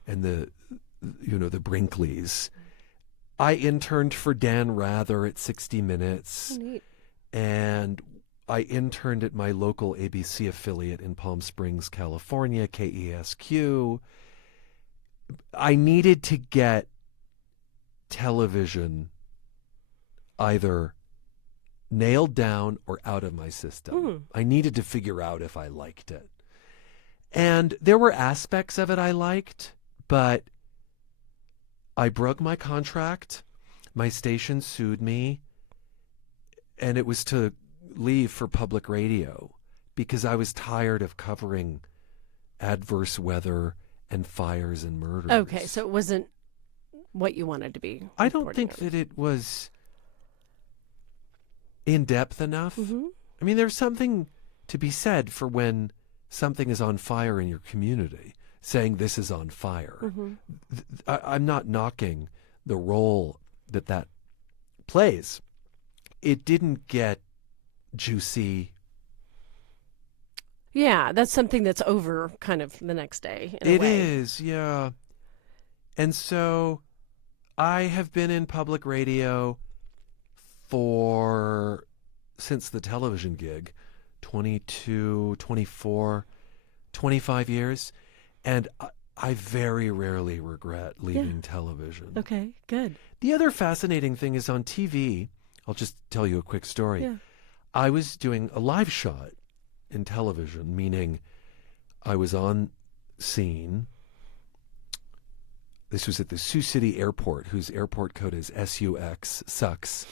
and the Brinkleys. I interned for Dan Rather at 60 Minutes. Oh, neat. And I interned at my local ABC affiliate in Palm Springs, California, KESQ. I needed to get television either nailed down or out of my system. I needed to figure out if I liked it. And there were aspects of it I liked, but I broke my contract. My station sued me, and it was to leave for public radio because I was tired of covering adverse weather and fires and murders. Okay, so it wasn't what you wanted to be. I don't think that it was in depth enough. I mean, there's something to be said for when something is on fire in your community, saying this is on fire. I'm not knocking the role that plays. It didn't get juicy. Yeah, that's something that's over kind of the next day. It is, yeah. And so I have been in public radio since the television gig, 22, 24, 25 years. And I very rarely regret leaving television. Okay, good. The other fascinating thing is on TV, I'll just tell you a quick story. Yeah. I was doing a live shot in television, meaning I was on scene. This was at the Sioux City Airport, whose airport code is SUX, sucks.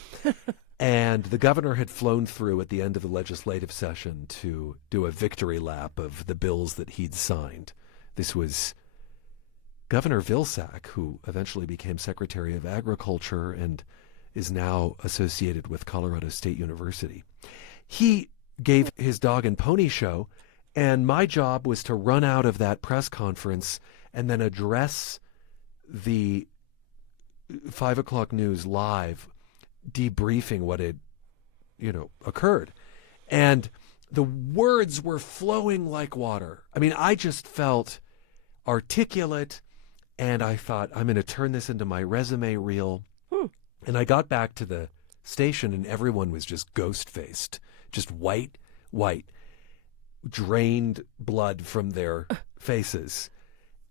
And the governor had flown through at the end of the legislative session to do a victory lap of the bills that he'd signed. This was Governor Vilsack, who eventually became Secretary of Agriculture and is now associated with Colorado State University. He gave his dog and pony show, and my job was to run out of that press conference and then address the 5 o'clock news live, debriefing what had, occurred. And the words were flowing like water. I mean, I just felt articulate, and I thought, I'm going to turn this into my resume reel. And I got back to the station, and everyone was just ghost-faced, just white, drained blood from their faces.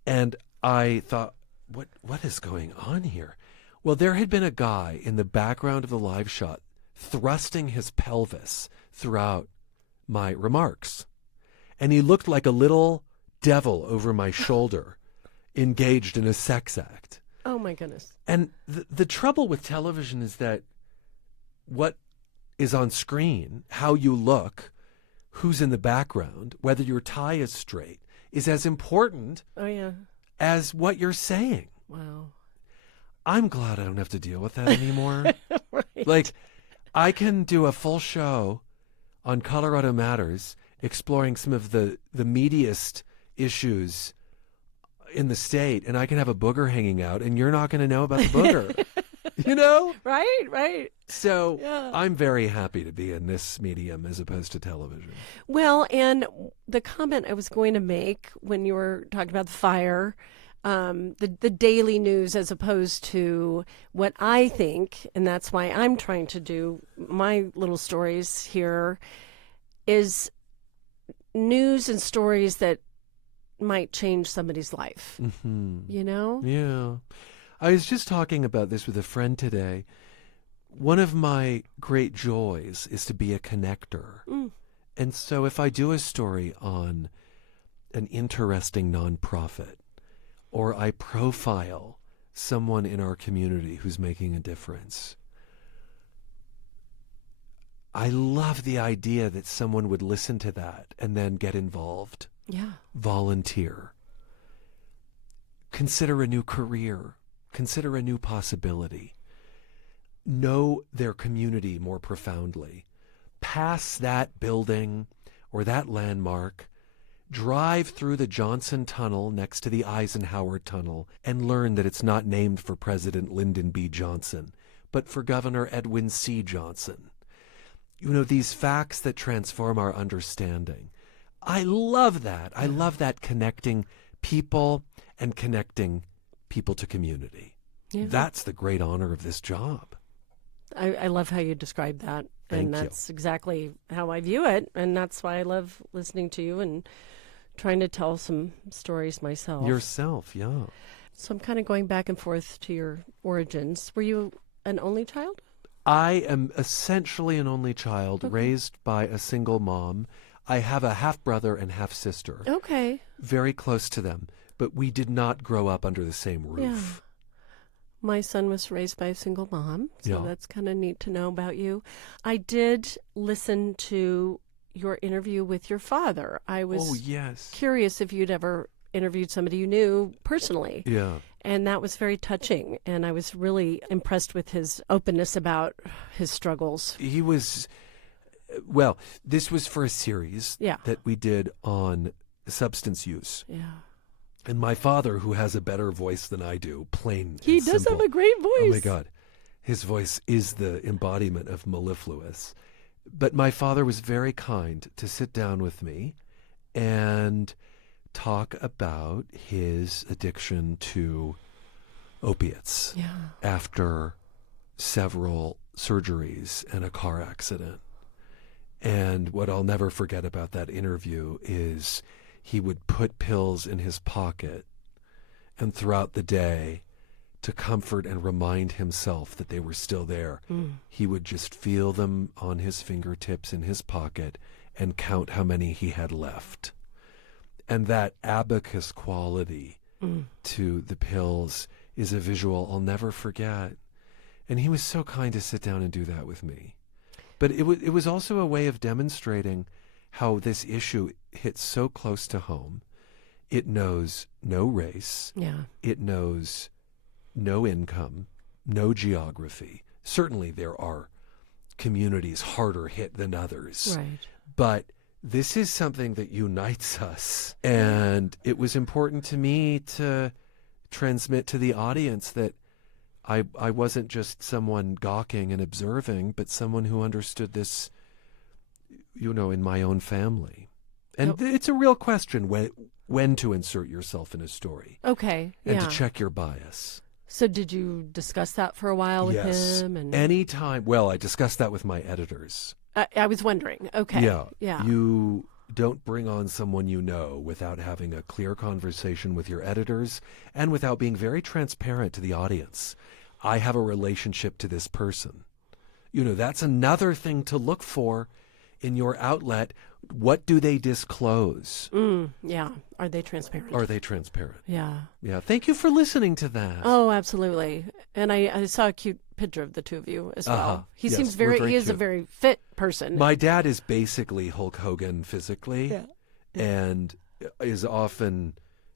And I thought, what is going on here? Well, there had been a guy in the background of the live shot thrusting his pelvis throughout my remarks. And he looked like a little devil over my shoulder, engaged in a sex act. Oh, my goodness. And the trouble with television is that what is on screen, how you look, who's in the background, whether your tie is straight, is as important as what you're saying. Wow. I'm glad I don't have to deal with that anymore. Right. Like, I can do a full show on Colorado Matters exploring some of the meatiest issues in the state, and I can have a booger hanging out, and you're not going to know about the booger. You know? Right. So I'm very happy to be in this medium as opposed to television. Well, and the comment I was going to make when you were talking about the fire, the daily news as opposed to what I think, and that's why I'm trying to do my little stories here, is news and stories that might change somebody's life. Mm-hmm. You know? Yeah. I was just talking about this with a friend today. One of my great joys is to be a connector. And so if I do a story on an interesting nonprofit, or I profile someone in our community who's making a difference, I love the idea that someone would listen to that and then get involved. Yeah. Volunteer. Consider a new career. Consider a new possibility. Know their community more profoundly. Pass that building or that landmark. Drive through the Johnson Tunnel next to the Eisenhower Tunnel and learn that it's not named for President Lyndon B. Johnson, but for Governor Edwin C. Johnson. You know, these facts that transform our understanding. I love that. I love that, connecting people and connecting people to community. Yeah. That's the great honor of this job. I love how you describe that. Thank and you. that's exactly how I view it. And that's why I love listening to you and trying to tell some stories myself. Yourself, yeah. So I'm kind of going back and forth to your origins. Were you an only child? I am essentially an only child, raised by a single mom. I have a half-brother and half-sister. Okay. Very close to them, but we did not grow up under the same roof. My son was raised by a single mom, so Yeah. that's kind of neat to know about you. I did listen to your interview with your father. I was yes. curious if you'd ever interviewed somebody you knew personally. Yeah. And that was very touching. And I was really impressed with his openness about his struggles. He was, well, this was for a series Yeah. that we did on substance use. Yeah. And my father, who has a better voice than I do, plain He and does simple. have a great voice. Oh, my God. His voice is the embodiment of mellifluous. But my father was very kind to sit down with me and talk about his addiction to opiates Yeah. after several surgeries and a car accident. And what I'll never forget about that interview is he would put pills in his pocket and throughout the day to comfort and remind himself that they were still there. He would just feel them on his fingertips in his pocket and count how many he had left. And that abacus quality to the pills is a visual I'll never forget. And he was so kind to sit down and do that with me. But it was also a way of demonstrating how this issue hits so close to home. It knows no race. Yeah. It knows no income, no geography. Certainly there are communities harder hit than others. Right. But this is something that unites us. And it was important to me to transmit to the audience that I wasn't just someone gawking and observing, but someone who understood this, in my own family. And it's a real question when to insert yourself in a story. Okay. And to check your bias. So did you discuss that for a while with him? And Anytime. Well, I discussed that with my editors. I was wondering. Okay. Yeah. You don't bring on someone you know without having a clear conversation with your editors and without being very transparent to the audience. I have a relationship to this person. That's another thing to look for in your outlet. What do they disclose? Yeah. Are they transparent? Yeah. Yeah. Thank you for listening to that. Oh, absolutely. And I saw a cute picture of the two of you as well. He Yes, seems we're he very is a cute. very fit person. My dad is basically Hulk Hogan physically. Yeah. And is often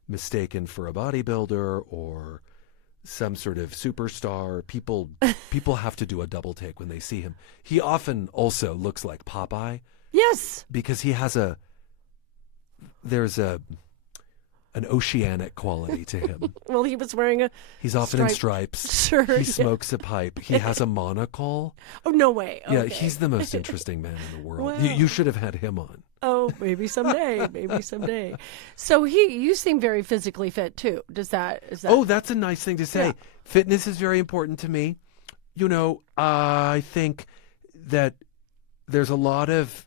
mistaken for a bodybuilder or some sort of superstar. People have to do a double take when they see him. He often also looks like Popeye. Yes. Because he has there's an oceanic quality to him. Well, he was wearing a He's often in stripes. Sure. He smokes a pipe. He has a monocle. Oh, no way. Yeah, Okay. he's the most interesting man in the world. Wow. You should have had him on. Oh, maybe someday. Maybe someday. So you seem very physically fit too. Is that? Oh, that's a nice thing to say. Yeah. Fitness is very important to me. I think that there's a lot of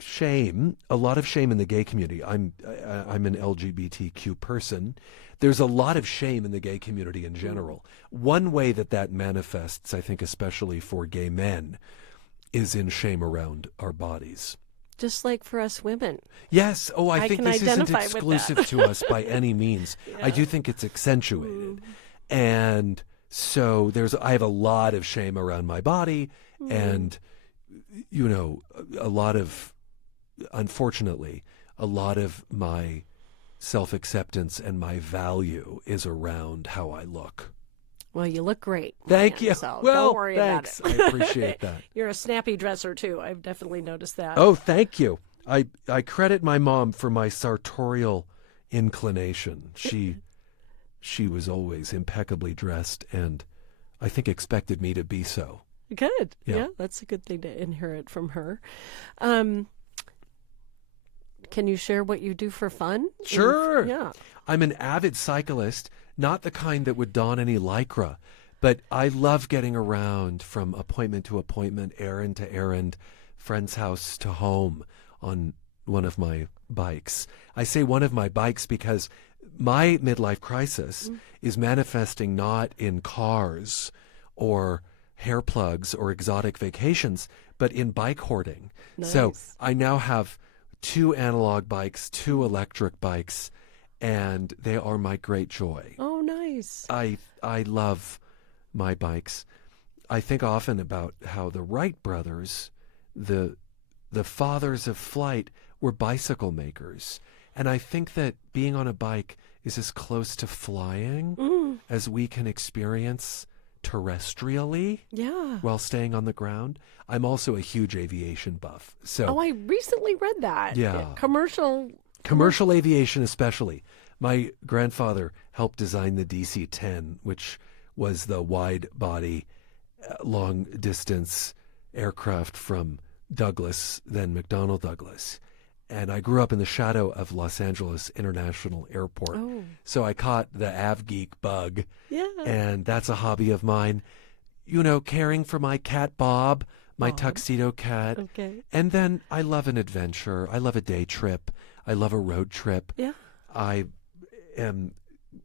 shame in the gay community. I'm an LGBTQ person. There's a lot of shame in the gay community in general. One way that manifests, I think, especially for gay men, is in shame around our bodies. Just like for us women. Yes. Oh, I think can this isn't identify with exclusive that. to us by any means. I do think it's accentuated. And so I have a lot of shame around my body and, unfortunately, a lot of my self-acceptance and my value is around how I look. Well, you look great. Thank you. So Well, don't worry thanks. about it. I appreciate that. You're a snappy dresser too. I've definitely noticed that. Oh, thank you. I credit my mom for my sartorial inclination. She was always impeccably dressed and I think expected me to be so. Good. Yeah. Yeah, that's a good thing to inherit from her. Can you share what you do for fun? Sure. Yeah. I'm an avid cyclist, not the kind that would don any Lycra, but I love getting around from appointment to appointment, errand to errand, friend's house to home on one of my bikes. I say one of my bikes because my midlife crisis is manifesting not in cars or hair plugs or exotic vacations, but in bike hoarding. Nice. So I now have 2 analog bikes, 2 electric bikes, and they are my great joy. Oh, nice. I love my bikes. I think often about how the Wright brothers, the fathers of flight, were bicycle makers. And I think that being on a bike is as close to flying as we can experience terrestrially while staying on the ground. I'm also a huge aviation buff. So I recently read that. Yeah. Commercial aviation especially. My grandfather helped design the DC-10, which was the wide-body, long-distance aircraft from Douglas, then McDonnell Douglas. And I grew up in the shadow of Los Angeles International Airport. Oh. So I caught the AvGeek bug. Yeah. And that's a hobby of mine. Caring for my cat Bob, my tuxedo cat. Okay. And then I love an adventure. I love a day trip. I love a road trip. Yeah. I am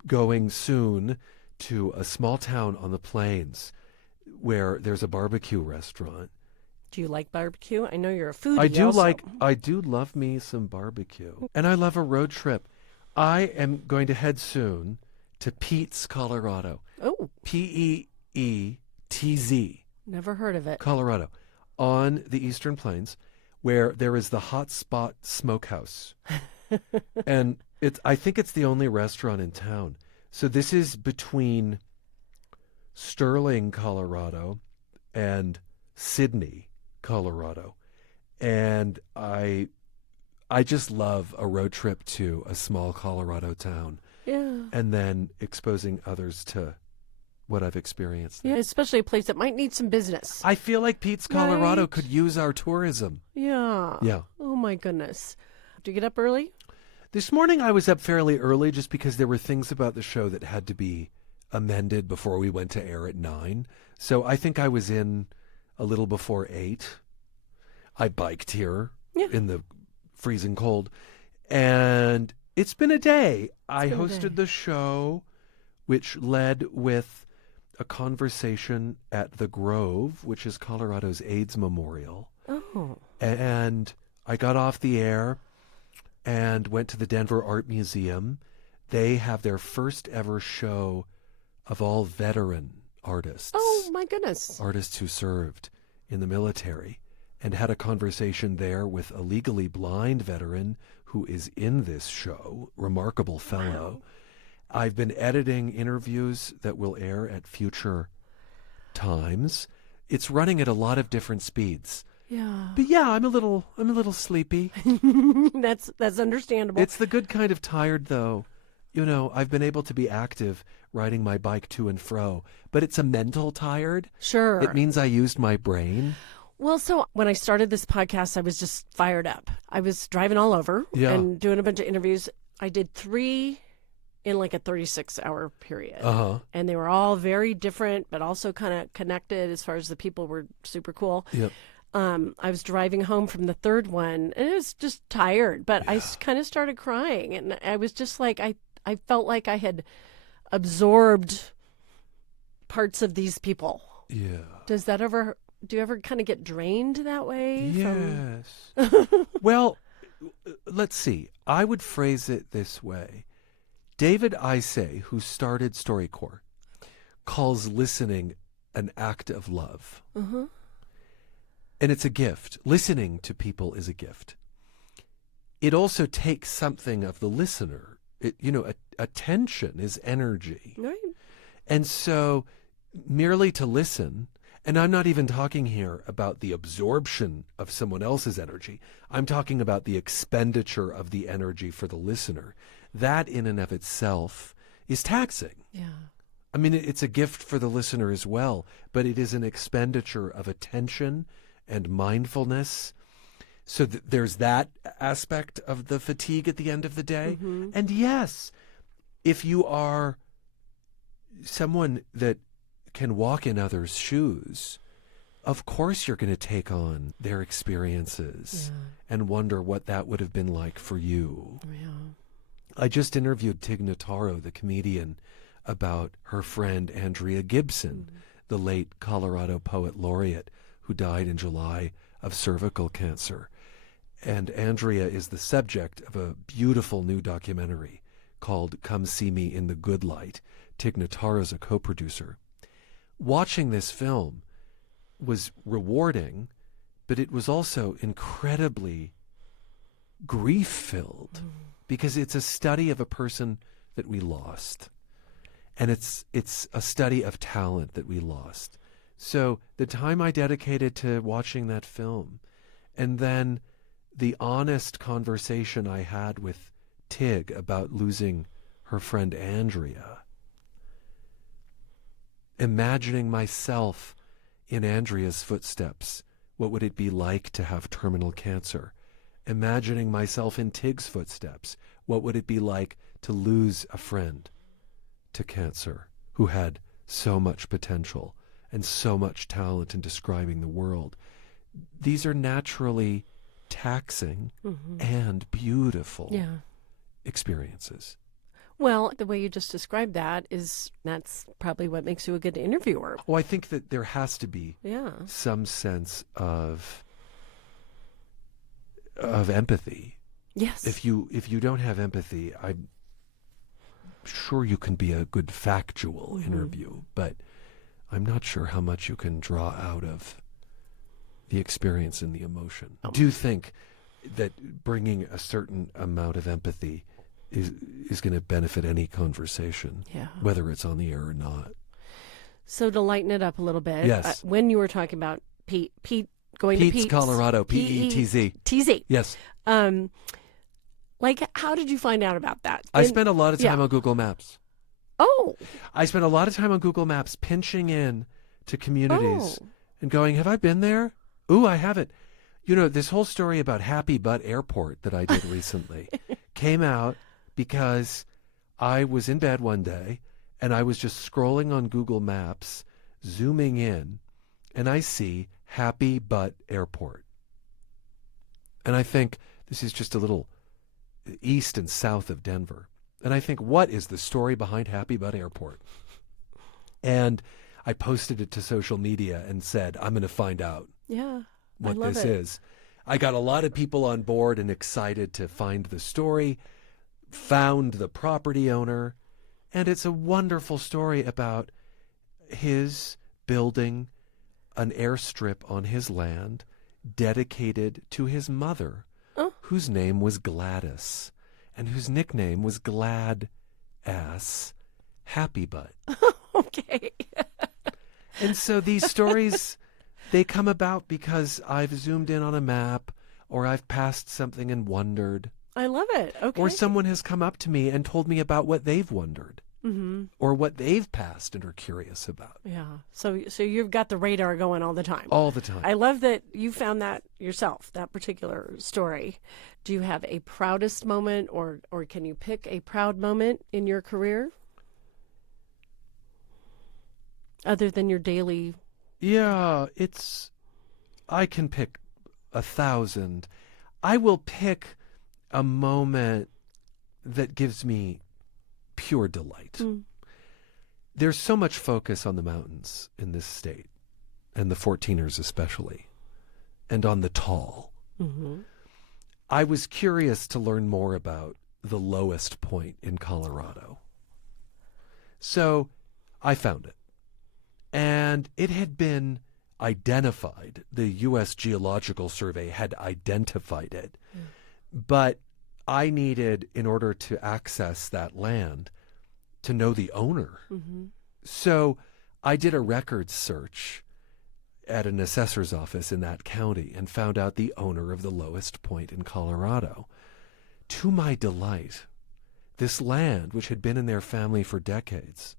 going soon to a small town on the plains where there's a barbecue restaurant. Do you like barbecue? I know you're a foodie. I do love me some barbecue. And I love a road trip. I am going to head soon to Pete's, Colorado. Oh. Peetz, Never heard of it. Colorado, on the Eastern Plains, where there is the Hot Spot Smokehouse. And I think it's the only restaurant in town. So this is between Sterling, Colorado, and Sydney, Colorado. And I just love a road trip to a small Colorado town. Yeah. And then exposing others to what I've experienced there. Yeah, especially a place that might need some business. I feel like Pete's, Colorado Right. could use our tourism. Yeah. Yeah. Oh, my goodness. Do you get up early? This morning I was up fairly early just because there were things about the show that had to be amended before we went to air at 9. So I think I was in a little before 8. I biked here in the freezing cold. And it's been a day. I hosted the show, which led with a conversation at the Grove, which is Colorado's AIDS Memorial. Oh. And I got off the air and went to the Denver Art Museum. They have their first ever show of all veteran artists. Oh, my goodness. Artists who served in the military, and had a conversation there with a legally blind veteran who is in this show, remarkable fellow. Wow. I've been editing interviews that will air at future times. It's running at a lot of different speeds. Yeah. But yeah, I'm a little sleepy. That's understandable. It's the good kind of tired, though. You know, I've been able to be active riding my bike to and fro, but it's a mental tired. Sure. It means I used my brain. Well, so when I started this podcast, I was just fired up. I was driving all over and doing a bunch of interviews. I did 3 in like a 36-hour period. Uh-huh. And they were all very different, but also kind of connected as far as the people were super cool. Yep. I was driving home from the third one, and it was just tired, but I kind of started crying. And I was just like, I felt like I had absorbed parts of these people. Yeah. Do you ever kind of get drained that way? Yes. Well, let's see. I would phrase it this way. David Isay, who started StoryCorps, calls listening an act of love. Uh-huh. And it's a gift. Listening to people is a gift. It also takes something of the listener. Attention is energy. Right. And so merely to listen, and I'm not even talking here about the absorption of someone else's energy. I'm talking about the expenditure of the energy for the listener. That in and of itself is taxing. Yeah. I mean, it's a gift for the listener as well, but it is an expenditure of attention and mindfulness. So there's that aspect of the fatigue at the end of the day. Mm-hmm. And yes, if you are someone that can walk in others' shoes, of course you're going to take on their experiences and wonder what that would have been like for you. Yeah. I just interviewed Tig Notaro, the comedian, about her friend Andrea Gibson, the late Colorado poet laureate who died in July of cervical cancer. And Andrea is the subject of a beautiful new documentary called Come See Me in the Good Light. Tig Notaro's a co-producer. Watching this film was rewarding, but it was also incredibly grief-filled because it's a study of a person that we lost. And it's a study of talent that we lost. So the time I dedicated to watching that film, and then the honest conversation I had with Tig about losing her friend Andrea, imagining myself in Andrea's footsteps, what would it be like to have terminal cancer? Imagining myself in Tig's footsteps, what would it be like to lose a friend to cancer who had so much potential and so much talent in describing the world? These are naturally taxing and beautiful experiences. Well, the way you just described that's probably what makes you a good interviewer. Well, I think that there has to be Yeah. some sense of empathy. Yes. If you don't have empathy, I'm sure you can be a good factual interview, but I'm not sure how much you can draw out of the experience and the emotion. I do think that bringing a certain amount of empathy is going to benefit any conversation, Yeah. whether it's on the air or not. So to lighten it up a little bit, Yes. when you were talking about Pete going to Pete's, Colorado, P-E-T-Z. T-Z. Yes. Like, how did you find out about that? I spent a lot of time on Google Maps. Oh. I spent a lot of time on Google Maps pinching in to communities Oh. and going, have I been there? Ooh, I haven't. You know, this whole story about Happy Butt Airport that I did recently came out because I was in bed one day and I was just scrolling on Google Maps, zooming in, and I see Happy Butt Airport. And I think this is just a little east and south of Denver. And I think, what is the story behind Happy Butt Airport? And I posted it to social media and said, I'm going to find out what this is. I got a lot of people on board and excited to find the story, found the property owner, and it's a wonderful story about his building an airstrip on his land dedicated to his mother, whose name was Gladys, and whose nickname was Glad Ass Happy Butt. Okay. And so these stories, they come about because I've zoomed in on a map, or I've passed something and wondered. I love it. Okay. Or someone has come up to me and told me about what they've wondered. Or what they've passed and are curious about. Yeah. So you've got the radar going all the time. All the time. I love that you found that yourself, that particular story. Do you have a proudest moment, or can you pick a proud moment in your career? Other than your daily... Yeah, I can pick 1,000. I will pick a moment that gives me pure delight. There's so much focus on the mountains in this state, and the 14ers especially, and on the tall. I was curious to learn more about the lowest point in Colorado. So I found it. And it had been identified. The U.S. Geological Survey had identified it. But I needed, in order to access that land, to know the owner. So I did a records search at an assessor's office in that county and found out the owner of the lowest point in Colorado. To my delight, this land, which had been in their family for decades,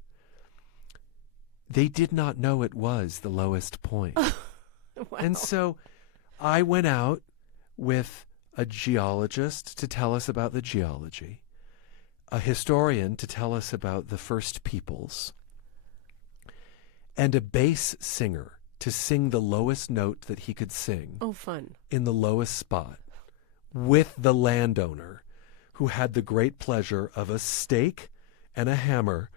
they did not know it was the lowest point. Wow. And so I went out with a geologist to tell us about the geology, a historian to tell us about the first peoples, and a bass singer to sing the lowest note that he could sing. Oh, fun. In the lowest spot, with the landowner, who had the great pleasure of a stake and a hammer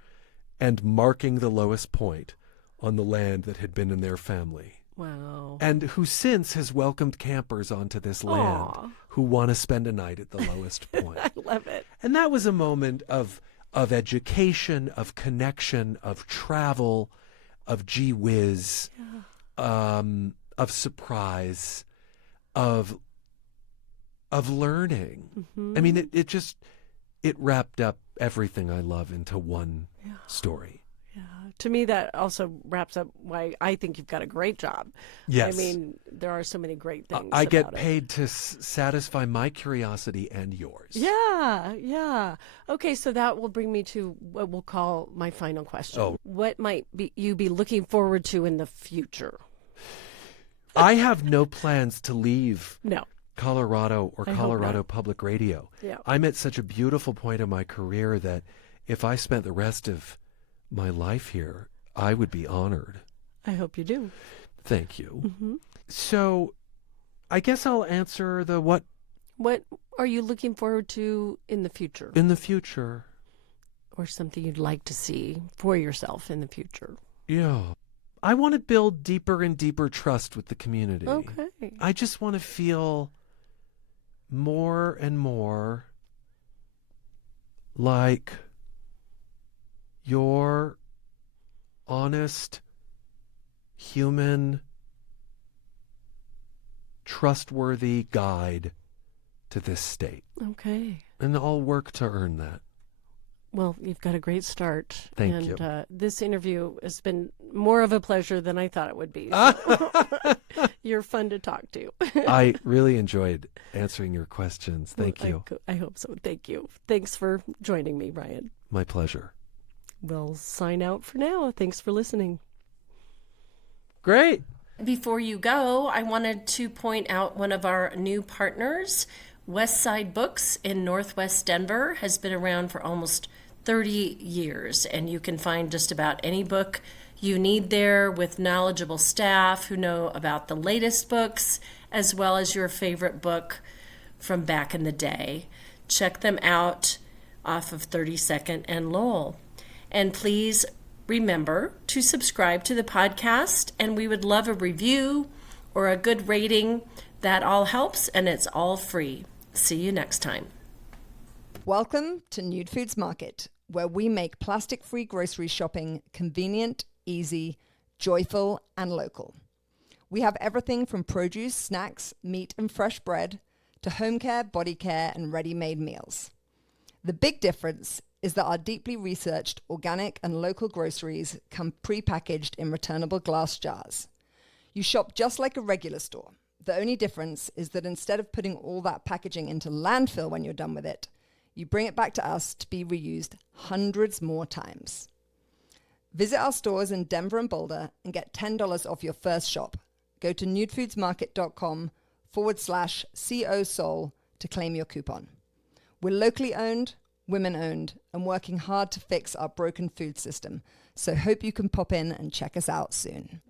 and marking the lowest point on the land that had been in their family. Wow. And who since has welcomed campers onto this land who want to spend a night at the lowest point. I love it. And that was a moment of education, of connection, of travel, of gee whiz, of surprise, of learning. I mean, it wrapped up everything I love into one story. Yeah. To me, that also wraps up why I think you've got a great job. Yes. I mean, there are so many great things. I get about it. paid to satisfy my curiosity and yours. Yeah, yeah. Okay, so that will bring me to what we'll call my final question. Oh. What might you be looking forward to in the future? I have no plans to leave No. Colorado or I hope Colorado not. Public Radio. Yeah. I'm at such a beautiful point in my career that if I spent the rest of my life here, I would be honored. I hope you do. Thank you. So I guess I'll answer the what What are you looking forward to in the future? in the future. or something you'd like to see for yourself in the future? Yeah. I want to build deeper and deeper trust with the community. Okay. I just want to feel more and more like your honest, human, trustworthy guide to this state. Okay. And I'll work to earn that. Well, you've got a great start. Thank you. And this interview has been more of a pleasure than I thought it would be. So you're fun to talk to. I really enjoyed answering your questions. Thank you. I hope so. Thank you. Thanks for joining me, Brian. My pleasure. We'll sign out for now. Thanks for listening. Great. Before you go, I wanted to point out one of our new partners. Westside Books in Northwest Denver has been around for almost 30 years, and you can find just about any book you need there with knowledgeable staff who know about the latest books as well as your favorite book from back in the day. Check them out off of 32nd and Lowell. And please remember to subscribe to the podcast, and we would love a review or a good rating. That all helps, and it's all free. See you next time. Welcome to Nude Foods Market, where we make plastic-free grocery shopping convenient, easy, joyful, and local. We have everything from produce, snacks, meat, and fresh bread to home care, body care, and ready-made meals. The big difference is that our deeply researched organic and local groceries come pre-packaged in returnable glass jars. You shop just like a regular store. The only difference is that instead of putting all that packaging into landfill when you're done with it, you bring it back to us to be reused hundreds more times. Visit our stores in Denver and Boulder and get $10 off your first shop. Go to nudefoodsmarket.com/COSOL to claim your coupon. We're locally owned, women-owned, and working hard to fix our broken food system, so hope you can pop in and check us out soon.